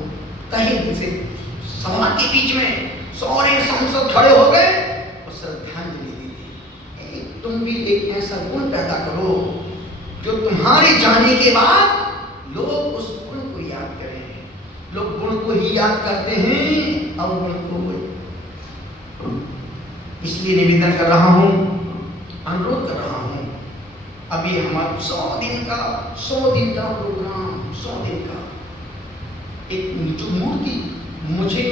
कहे, जैसे सभा के बीच में सारे संसद खड़े हो गए और श्रद्धांजलि दी थी। तुम भी एक ऐसा गुण पैदा करो जो तुम्हारे जाने के बाद लोग उस गुण को याद करें। लोग गुण को ही याद करते हैं और गुण को। इसलिए निवेदन कर रहा हूं, अनुरोध कर रहा हूं, अभी हमारा 100 दिन का प्रोग्राम, 100 दिन का एक जो मूर्ति, मुझे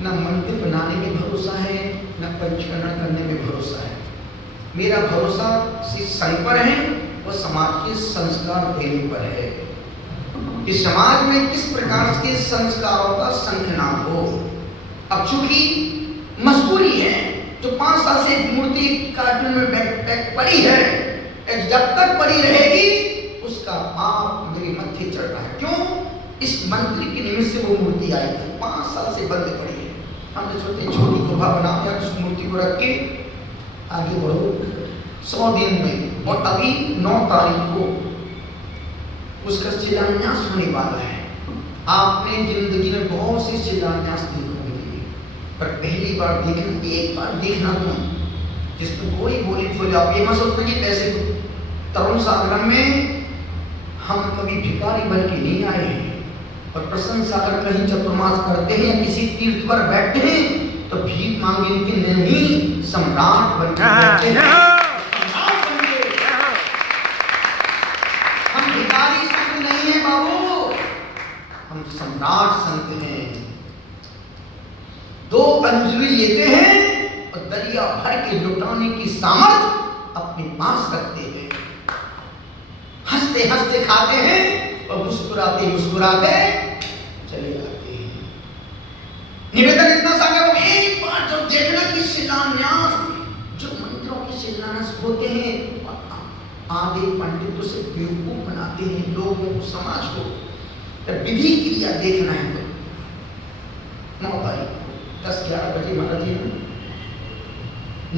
न मंदिर बनाने में भरोसा है, न पंचकरण करने में भरोसा है। मेरा भरोसा सिर्फ संघ पर है, वो समाज के संस्कार देने पर है। इस समाज में किस प्रकार के संस्कारों का संखनाद हो। अब चूंकि मजबूरी है, जो 5 साल से मूर्ति कार्टून में बैक पड़ी है, जब तक पड़ी रहेगी उसका पाप मेरे मत्थे चढ़ रहा है। क्यों? इस मंत्री के निमित्त से वो मूर्ति आई थी, 5 साल से बंद पड़ी है। हमने सोचे छोटी गुफा बनाओ या उस मूर्ति को रख के आगे बढ़ो। 100 दिन में और अभी 9 तारीख को उसका शिलान्यास होने वाला है। आपने जिंदगी में बहुत से शिलान्यास देखे होंगे, पर पहली बार देखना, एक बार देखना तुम, जिसमें कोई बोली बोले आप ये मत सोचना कि पैसे तरुण सागर में हम कभी भिखारी बन के नहीं आए हैं, और प्रसन्न सागर कहीं चतुर्मास करते हैं या किसी तीर्थ पर बैठते हैं तो भीख मांगने के नहीं, सम्राट बन के बैठे हैं। हम भिखारी संत नहीं है बाबू, हम सम्राट संत हैं। 2 अंजलि लेते हैं और दरिया भर के लुटाने की सामर्थ अपने पास रखते हैं। हंसते हंसते खाते हैं और मुस्कुराते मुस्कुराते चले जाते हैं। निवेदन इतना सागर एक बार जो देखना कि शिलान्यास, जो मंत्रों के शिलान्यास होते हैं, आधे पंडितों से बेवकूफ बनाते हैं लोगों को, समाज को। जब विधि क्रिया देखना है तो 9 तारीख को 10-11 बजे महाराज जी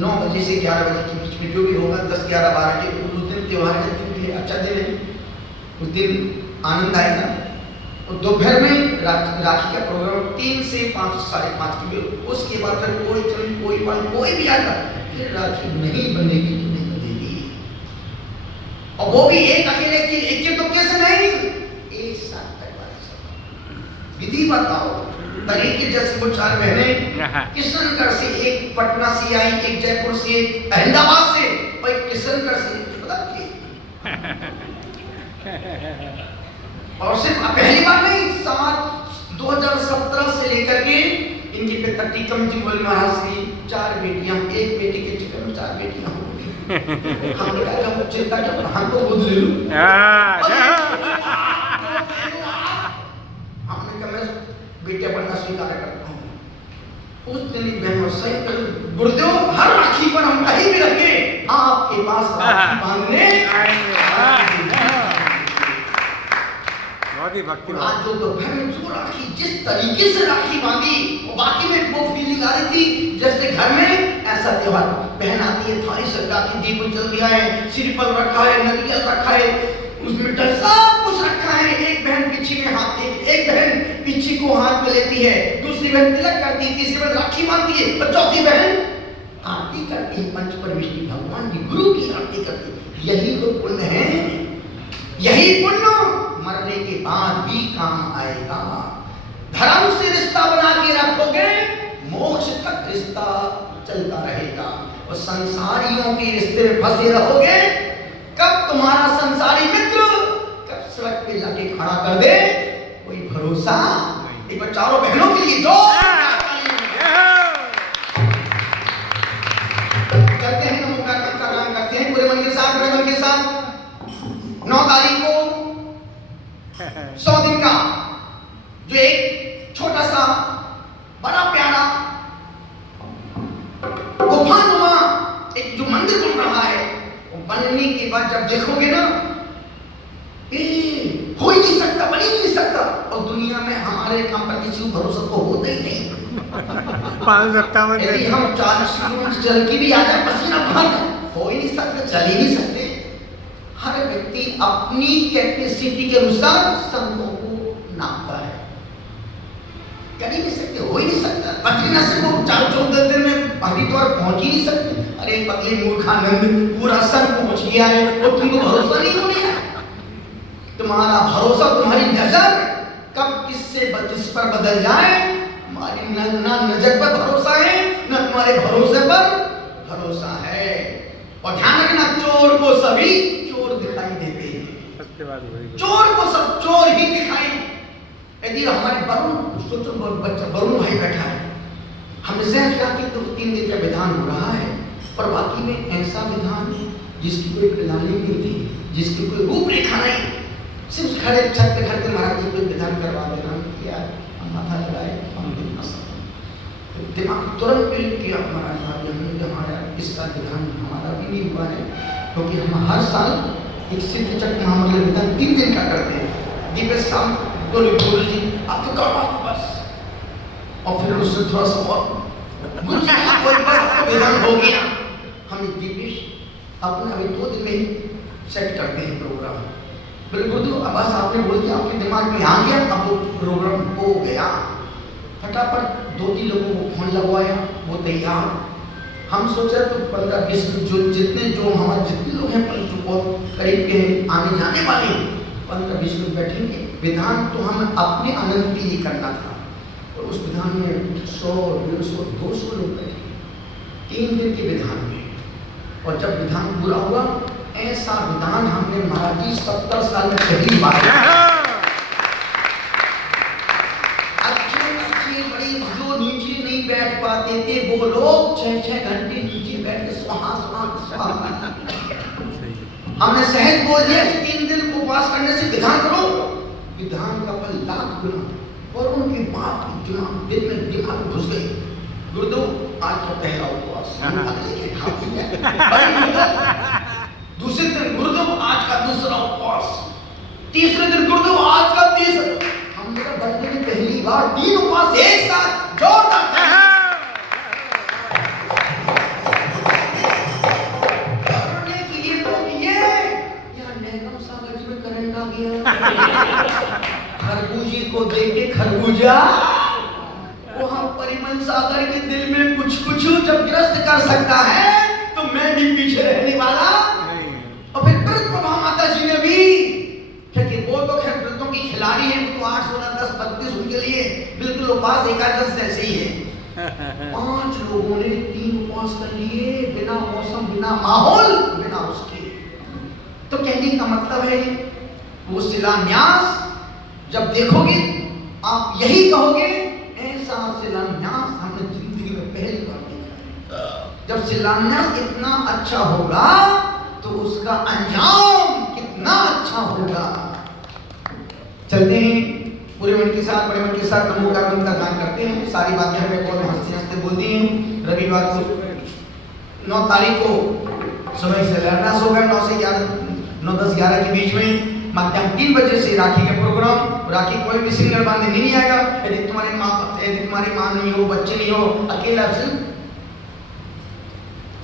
9 बजे से 11 बजे के बीच में जो भी होगा, 10-11-12 के उस दिन त्योहार के दिन भी अच्छा दिन है, उस दिन आनंद आएगा। और दोपहर में राखी का प्रोग्राम 3 से 5-5:30 के बीच। उसके बाद फिर कोई भी आएगा, फिर राखी नहीं बनेगी तो नहीं बनेगी, और वो भी एक अकेले की एक के तो कैसे नहीं, एक साथ परिवार सब। विधि बताओ तरीके, जैसे वो 4 बहनें किशनगढ़ से, एक पटना से आई, एक जयपुर से, एक अहमदाबाद से, और एक किशनगढ़ से, पता नहीं। और सिर्फ पहली बार नहीं, 2017 से लेकर के इनकी पिता टीकम जी बोले महाराज की 4 बेटियां, एक बेटी के चक्कर में 4 बेटियां हो गई। हमने कहा हम चिंता क्या, हम तो खुद ले लूं। हमने कहा मैं बेटिया बनना स्वीकार करता हूँ। उस दिन बहनों सही गुरुदेव हर राखी पर हम कहीं भी रखे आपके पास राखी बांधने भक्ति। आज जो दोपहर में जो राखी जिस तरीके से राखी बांधी, वो बाकी में वो फीलिंग आ रही थी जैसे घर में ऐसा त्योहार। बहन आती है, थाली सजा के दीप जल गया है, श्रीफल रखा है, नरियल रखा है, उसमें सब कुछ रखा है। एक बहन पीछे में हाथ देती, एक बहन पीछे को हाथ में लेती है, दूसरी बहन तिलक करती है, तीसरी बहन राखी बांधती है, और चौथी बहन आरती करती है, पंच परमेश्वरी भगवान की गुरु की आरती करती है। यही तो पुण्य है, यही पुण्य मरने के बाद भी काम आएगा। धर्म से रिश्ता बना के रखोगे, मोक्ष तक रिश्ता चलता रहेगा। और संसारियों के रिश्ते में फंसे रहोगे, कब तुम्हारा संसारी मित्र कब सड़क पे जाके खड़ा कर दे, कोई भरोसा। एक बार चारों बहनों के लिए जो करते हैं, नमो का नाम करते हैं पूरे मन के साथ, पूरे मन के साथ। 9 तारीख को 100 दिन का जो एक छोटा सा बड़ा प्यारा गुफानुमा एक जो मंदिर बन रहा है, वो बनने के बाद जब देखोगे ना, हो ही नहीं सकता, बन ही नहीं सकता। और दुनिया में हमारे काम पर किसी को भरोसा तो होता ही नहीं। 557 यदि हम 40 किलोमीटर चल के भी आ जाए, पसीना बहाते, हो ही नहीं सकता, चल ही नहीं सकते। हर व्यक्ति अपनी कैपेसिटी के अनुसार संतों को नापता है, कर ही नहीं सकते, हो ही नहीं सकता। बद्रीनाथ से वो 14 दिन में हरिद्वार पहुंच ही नहीं सकते। अरे पगले मूर्खानंद पूरा सर पहुंच गया है, वो तुमको भरोसा नहीं हो रहा। तुम्हारा भरोसा, तुम्हारी नजर कब किससे किस पर बदल जाए, हमारी ना नजर पर भरोसा है, ना तुम्हारे भरोसे पर भरोसा है। और ध्यान रखना, चोर को सभी चोर दिखाई देते हैं, चोर को सब चोर ही दिखाई। यदि हमारे वरुण भाई बैठा है, हमने सहज किया कि 3 दिन का विधान हो रहा है, पर बाकी में ऐसा विधान जिसकी कोई प्रणाली नहीं थी, जिसकी कोई रूपरेखा नहीं, सिर्फ खड़े छत पे खड़े महाराज जी को विधान करवा देना किया, हम माथा लगाए, हम दिमाग तुरंत पे किया महाराज हमने, हमारा इसका विधान हमारा भी नहीं हुआ है, क्योंकि हम हर साल एक सिद्ध चक्र महामंगल विधान 3 दिन का करते हैं। दिव्य शाम गुरु जी आप तो करवा बस, और फिर उससे थोड़ा सा और गुरु जी कोई बस विधान हो गया। हम दिव्य अपने अभी 2 दिन में ही सेट करते हैं प्रोग्राम। बिल्कुल तो अब बस आपने बोल दिया, आपके दिमाग में आ गया, अब वो प्रोग्राम हो गया। फटाफट 2-3 लोगों को फोन लगवाया, वो तैयार। हम सोचे तो 15-20 जो जितने लोग हैं, जो बहुत करीब के हैं, आने जाने वाले हैं, 15-20 लोग बैठेंगे। विधान तो हम अपने आनंद के लिए करना था, और उस विधान में 100, 150, 200 लोग बैठे 3 दिन के विधान में। और जब विधान पूरा हुआ, ऐसा विधान हमने महाराज जी 70 साल में पहली बार, अच्छे बड़े जो नीचे नहीं बैठ पाते थे वो लोग 6-6 घंटे नीचे बैठ के स्वाहा। हमने सहज बोल दिया कि 3 दिन को उपवास करने से विधान करो, विधान का फल लाख गुना। और उनकी बात दिल में दिमाग में घुस गई। गुरुदेव आज का पहला उपवास, दूसरे दिन गुरुदेव आज का दूसरा उपवास, तीसरे दिन गुरुदेव आज का तीसरा। हम मेरा बंदे ने पहली बार 3 उपवास एक साथ जोरदार खरबूजे को देख के खरबूजा, वहां परिमल सागर के दिल में कुछ जब ग्रस्त कर सकता है तो मैं भी पीछे रहने वाला। और फिर प्रभा माता जी ने भी, क्योंकि वो तो खैर व्रतों की खिलाड़ी है, वो तो 8, 16, 10, 32 उनके लिए बिल्कुल उपवास एकादश जैसे ही है। 5 लोगों ने 3 उपवास कर लिए, बिना मौसम, बिना माहौल, बिना उसके। तो कहने का मतलब है वो शिलान्यास जब देखोगे आप यही कहोगे, ऐसा शिलान्यास हमने जिंदगी में पहली बार देखा है। जब शिलान्यास इतना अच्छा होगा तो उसका अंजाम कितना अच्छा होगा। चलते हैं पूरे मन के साथ, बड़े मन के साथ नमो का गान करते हैं। सारी बातें हमें कौन हंसते हंसते बोलती हैं। रविवार को 9 तारीख को सुबह से शिलान्यास होगा, 9 से 11, 9, 10, 11 के बीच में मध्याह्न 3 बजे से राखी का प्रोग्राम। राखी कोई भी सिंगल बांधने नहीं आएगा। यदि तुम्हारी माँ नहीं हो, बच्चे नहीं हो, अकेला सिर्फ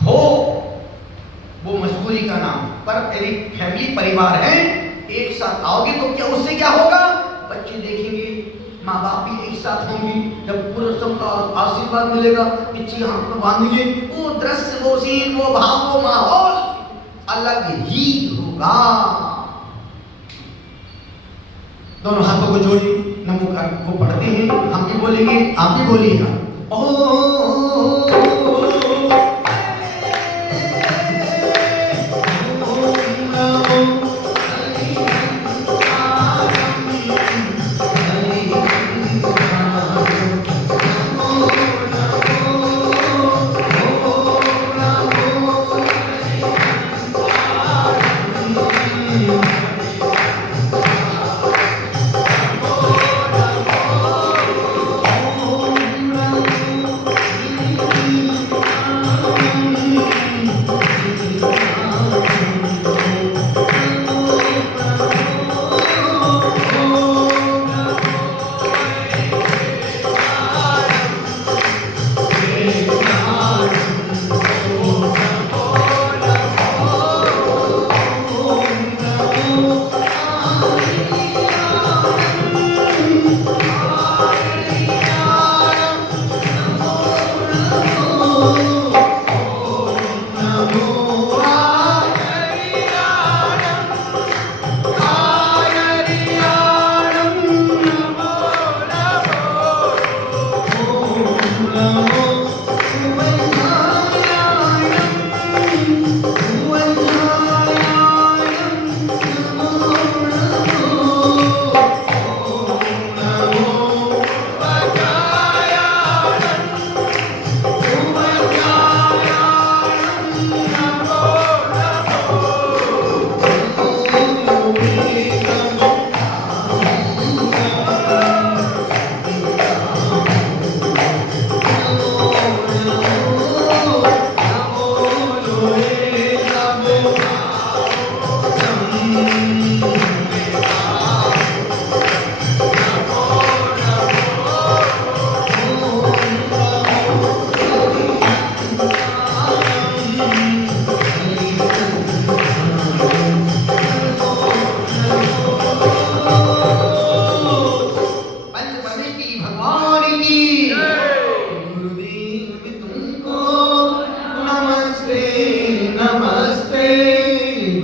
हो, वो मजबूरी का नाम। पर यदि फैमिली परिवार है, एक साथ आओगे तो क्या उससे क्या होगा, बच्चे देखेंगे, माँ बाप भी एक साथ होंगे, जब पूरा सबका आशीर्वाद मिलेगा, पीछे हाथ में बांधेंगे, वो दृश्य, वो सीन, वो भाव, वो माहौल अलग ही होगा। दोनों हाथों को जोड़िए, नमो का को पढ़ते हैं। हम भी बोलेंगे, आप भी बोलिएगा।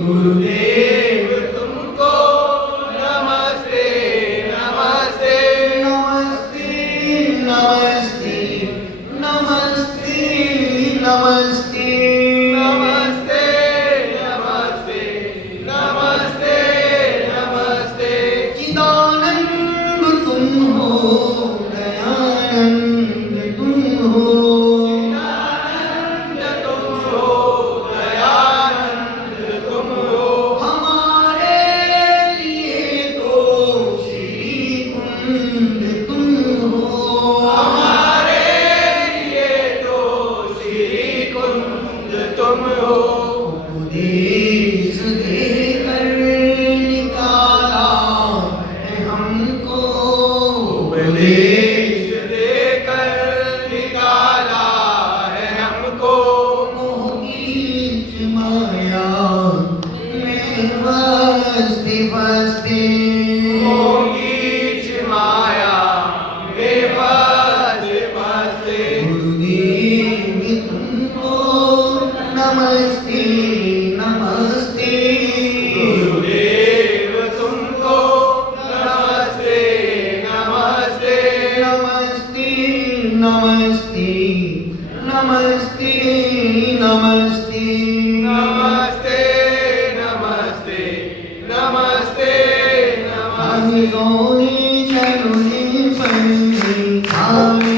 गुरुदेव तुमको नमस्ते नमस्ते नमस्ते नमस्ते नमस्ते नमस्ते नमस्ते नमस्ते नमस्ते नमस्ते चिदानंद तुम हो दयानंद तुम हो आनंद तुम हो दयानंद तुम हो हमारे लिए तो श्री कुंद तुम हो हमारे लिए तो श्री कुंद तुम हो उपदेश देकर निकाला है हमको उपदेश देकर निकाला है हमको मोह की माया में बसते बसते मोगीच माया में बसते बसते गुरुदेव तुमको नमस्ते नमस्ते गुरुदेव तुमको नमस्ते नमस्ते नमस्ते नमस्ते नमस्ते नमस्ते नमस्ते नमस्ते नमस्ते हम नमस्ते सोने चलने पड़े खाने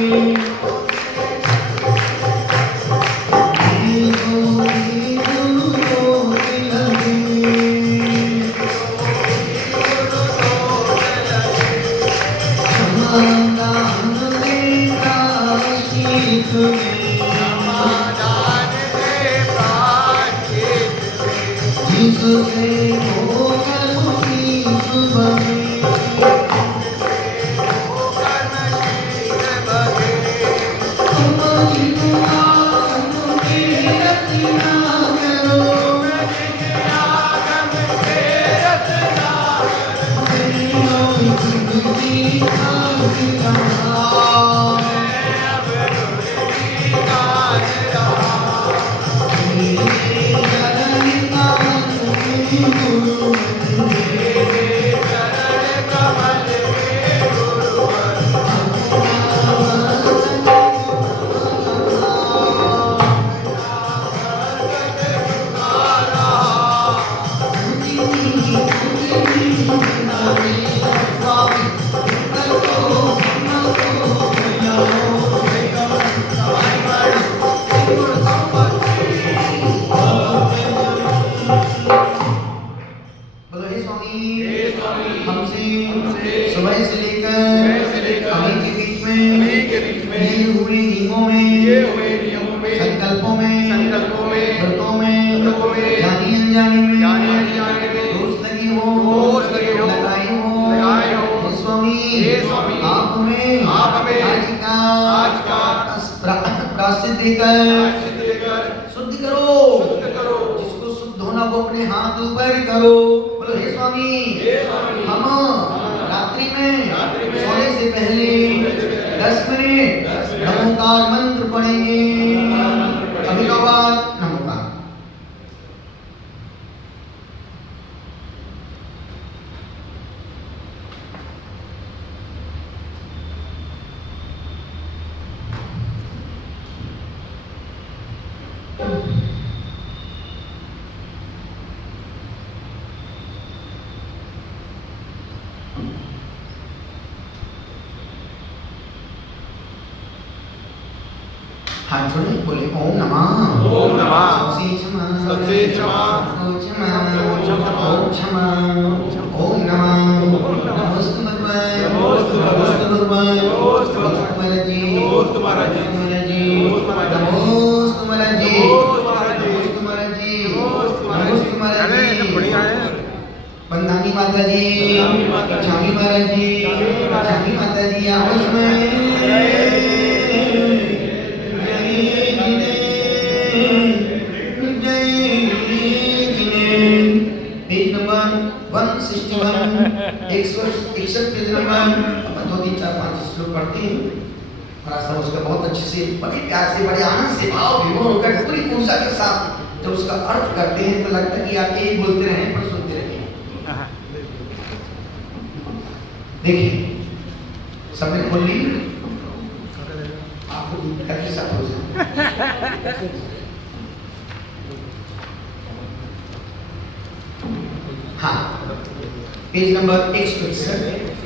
समाधान से प्राचित कर्मशील भगे आगम के रचना बोलो हे स्वामी हमसे सुबह से लेकर अभी के बीच में ये हुए नियमों में संकल्पों में व्रतों में जानी अनजाने में दोष लगे हो लगाए हो हे स्वामी आप हमें आज का प्रायश्चित देकर शुद्ध करो जिसको शुद्ध होना वो अपने हाथ ऊपर करो बोलो हे स्वामी हम रात्रि में सोने से पहले 10 मिनट नमोकार मंत्र पढ़ेंगे अभिनवाद नमोकार हाथ जोड़े बोले ओम नमः सबसे क्षमा सबसे क्षमा सबको क्षमा ओम क्षमा ओम नमः नमोस्तु भगवान नमोस्तु भगवान नमोस्तु भगवान नमोस्तु नमोस्तु महाराज जी नमोस्तु महाराज जी नमोस्तु महाराज जी नमोस्तु महाराज जी नमोस्तु महाराज जी नमोस्तु महाराज जी अरे ये सब बढ़िया है बंदानी माता जी छामी महाराज जी छामी माता जी आपस में पेज नंबर 161 161 पेज नंबर 2 3 4 5 श्लोक पढ़ते हैं महाराज साहब उसका बहुत अच्छे से, बड़े प्यार से, बड़े आनंद से, भाव विभोर होकर पूरी ऊर्जा के साथ जब उसका अर्थ करते हैं तो लगता है कि आप यही बोलते रहे पर सुनते रहिए। देखिए सबने खोल ली, आपको करके सब हो जाए। हाँ, पेज नंबर 161।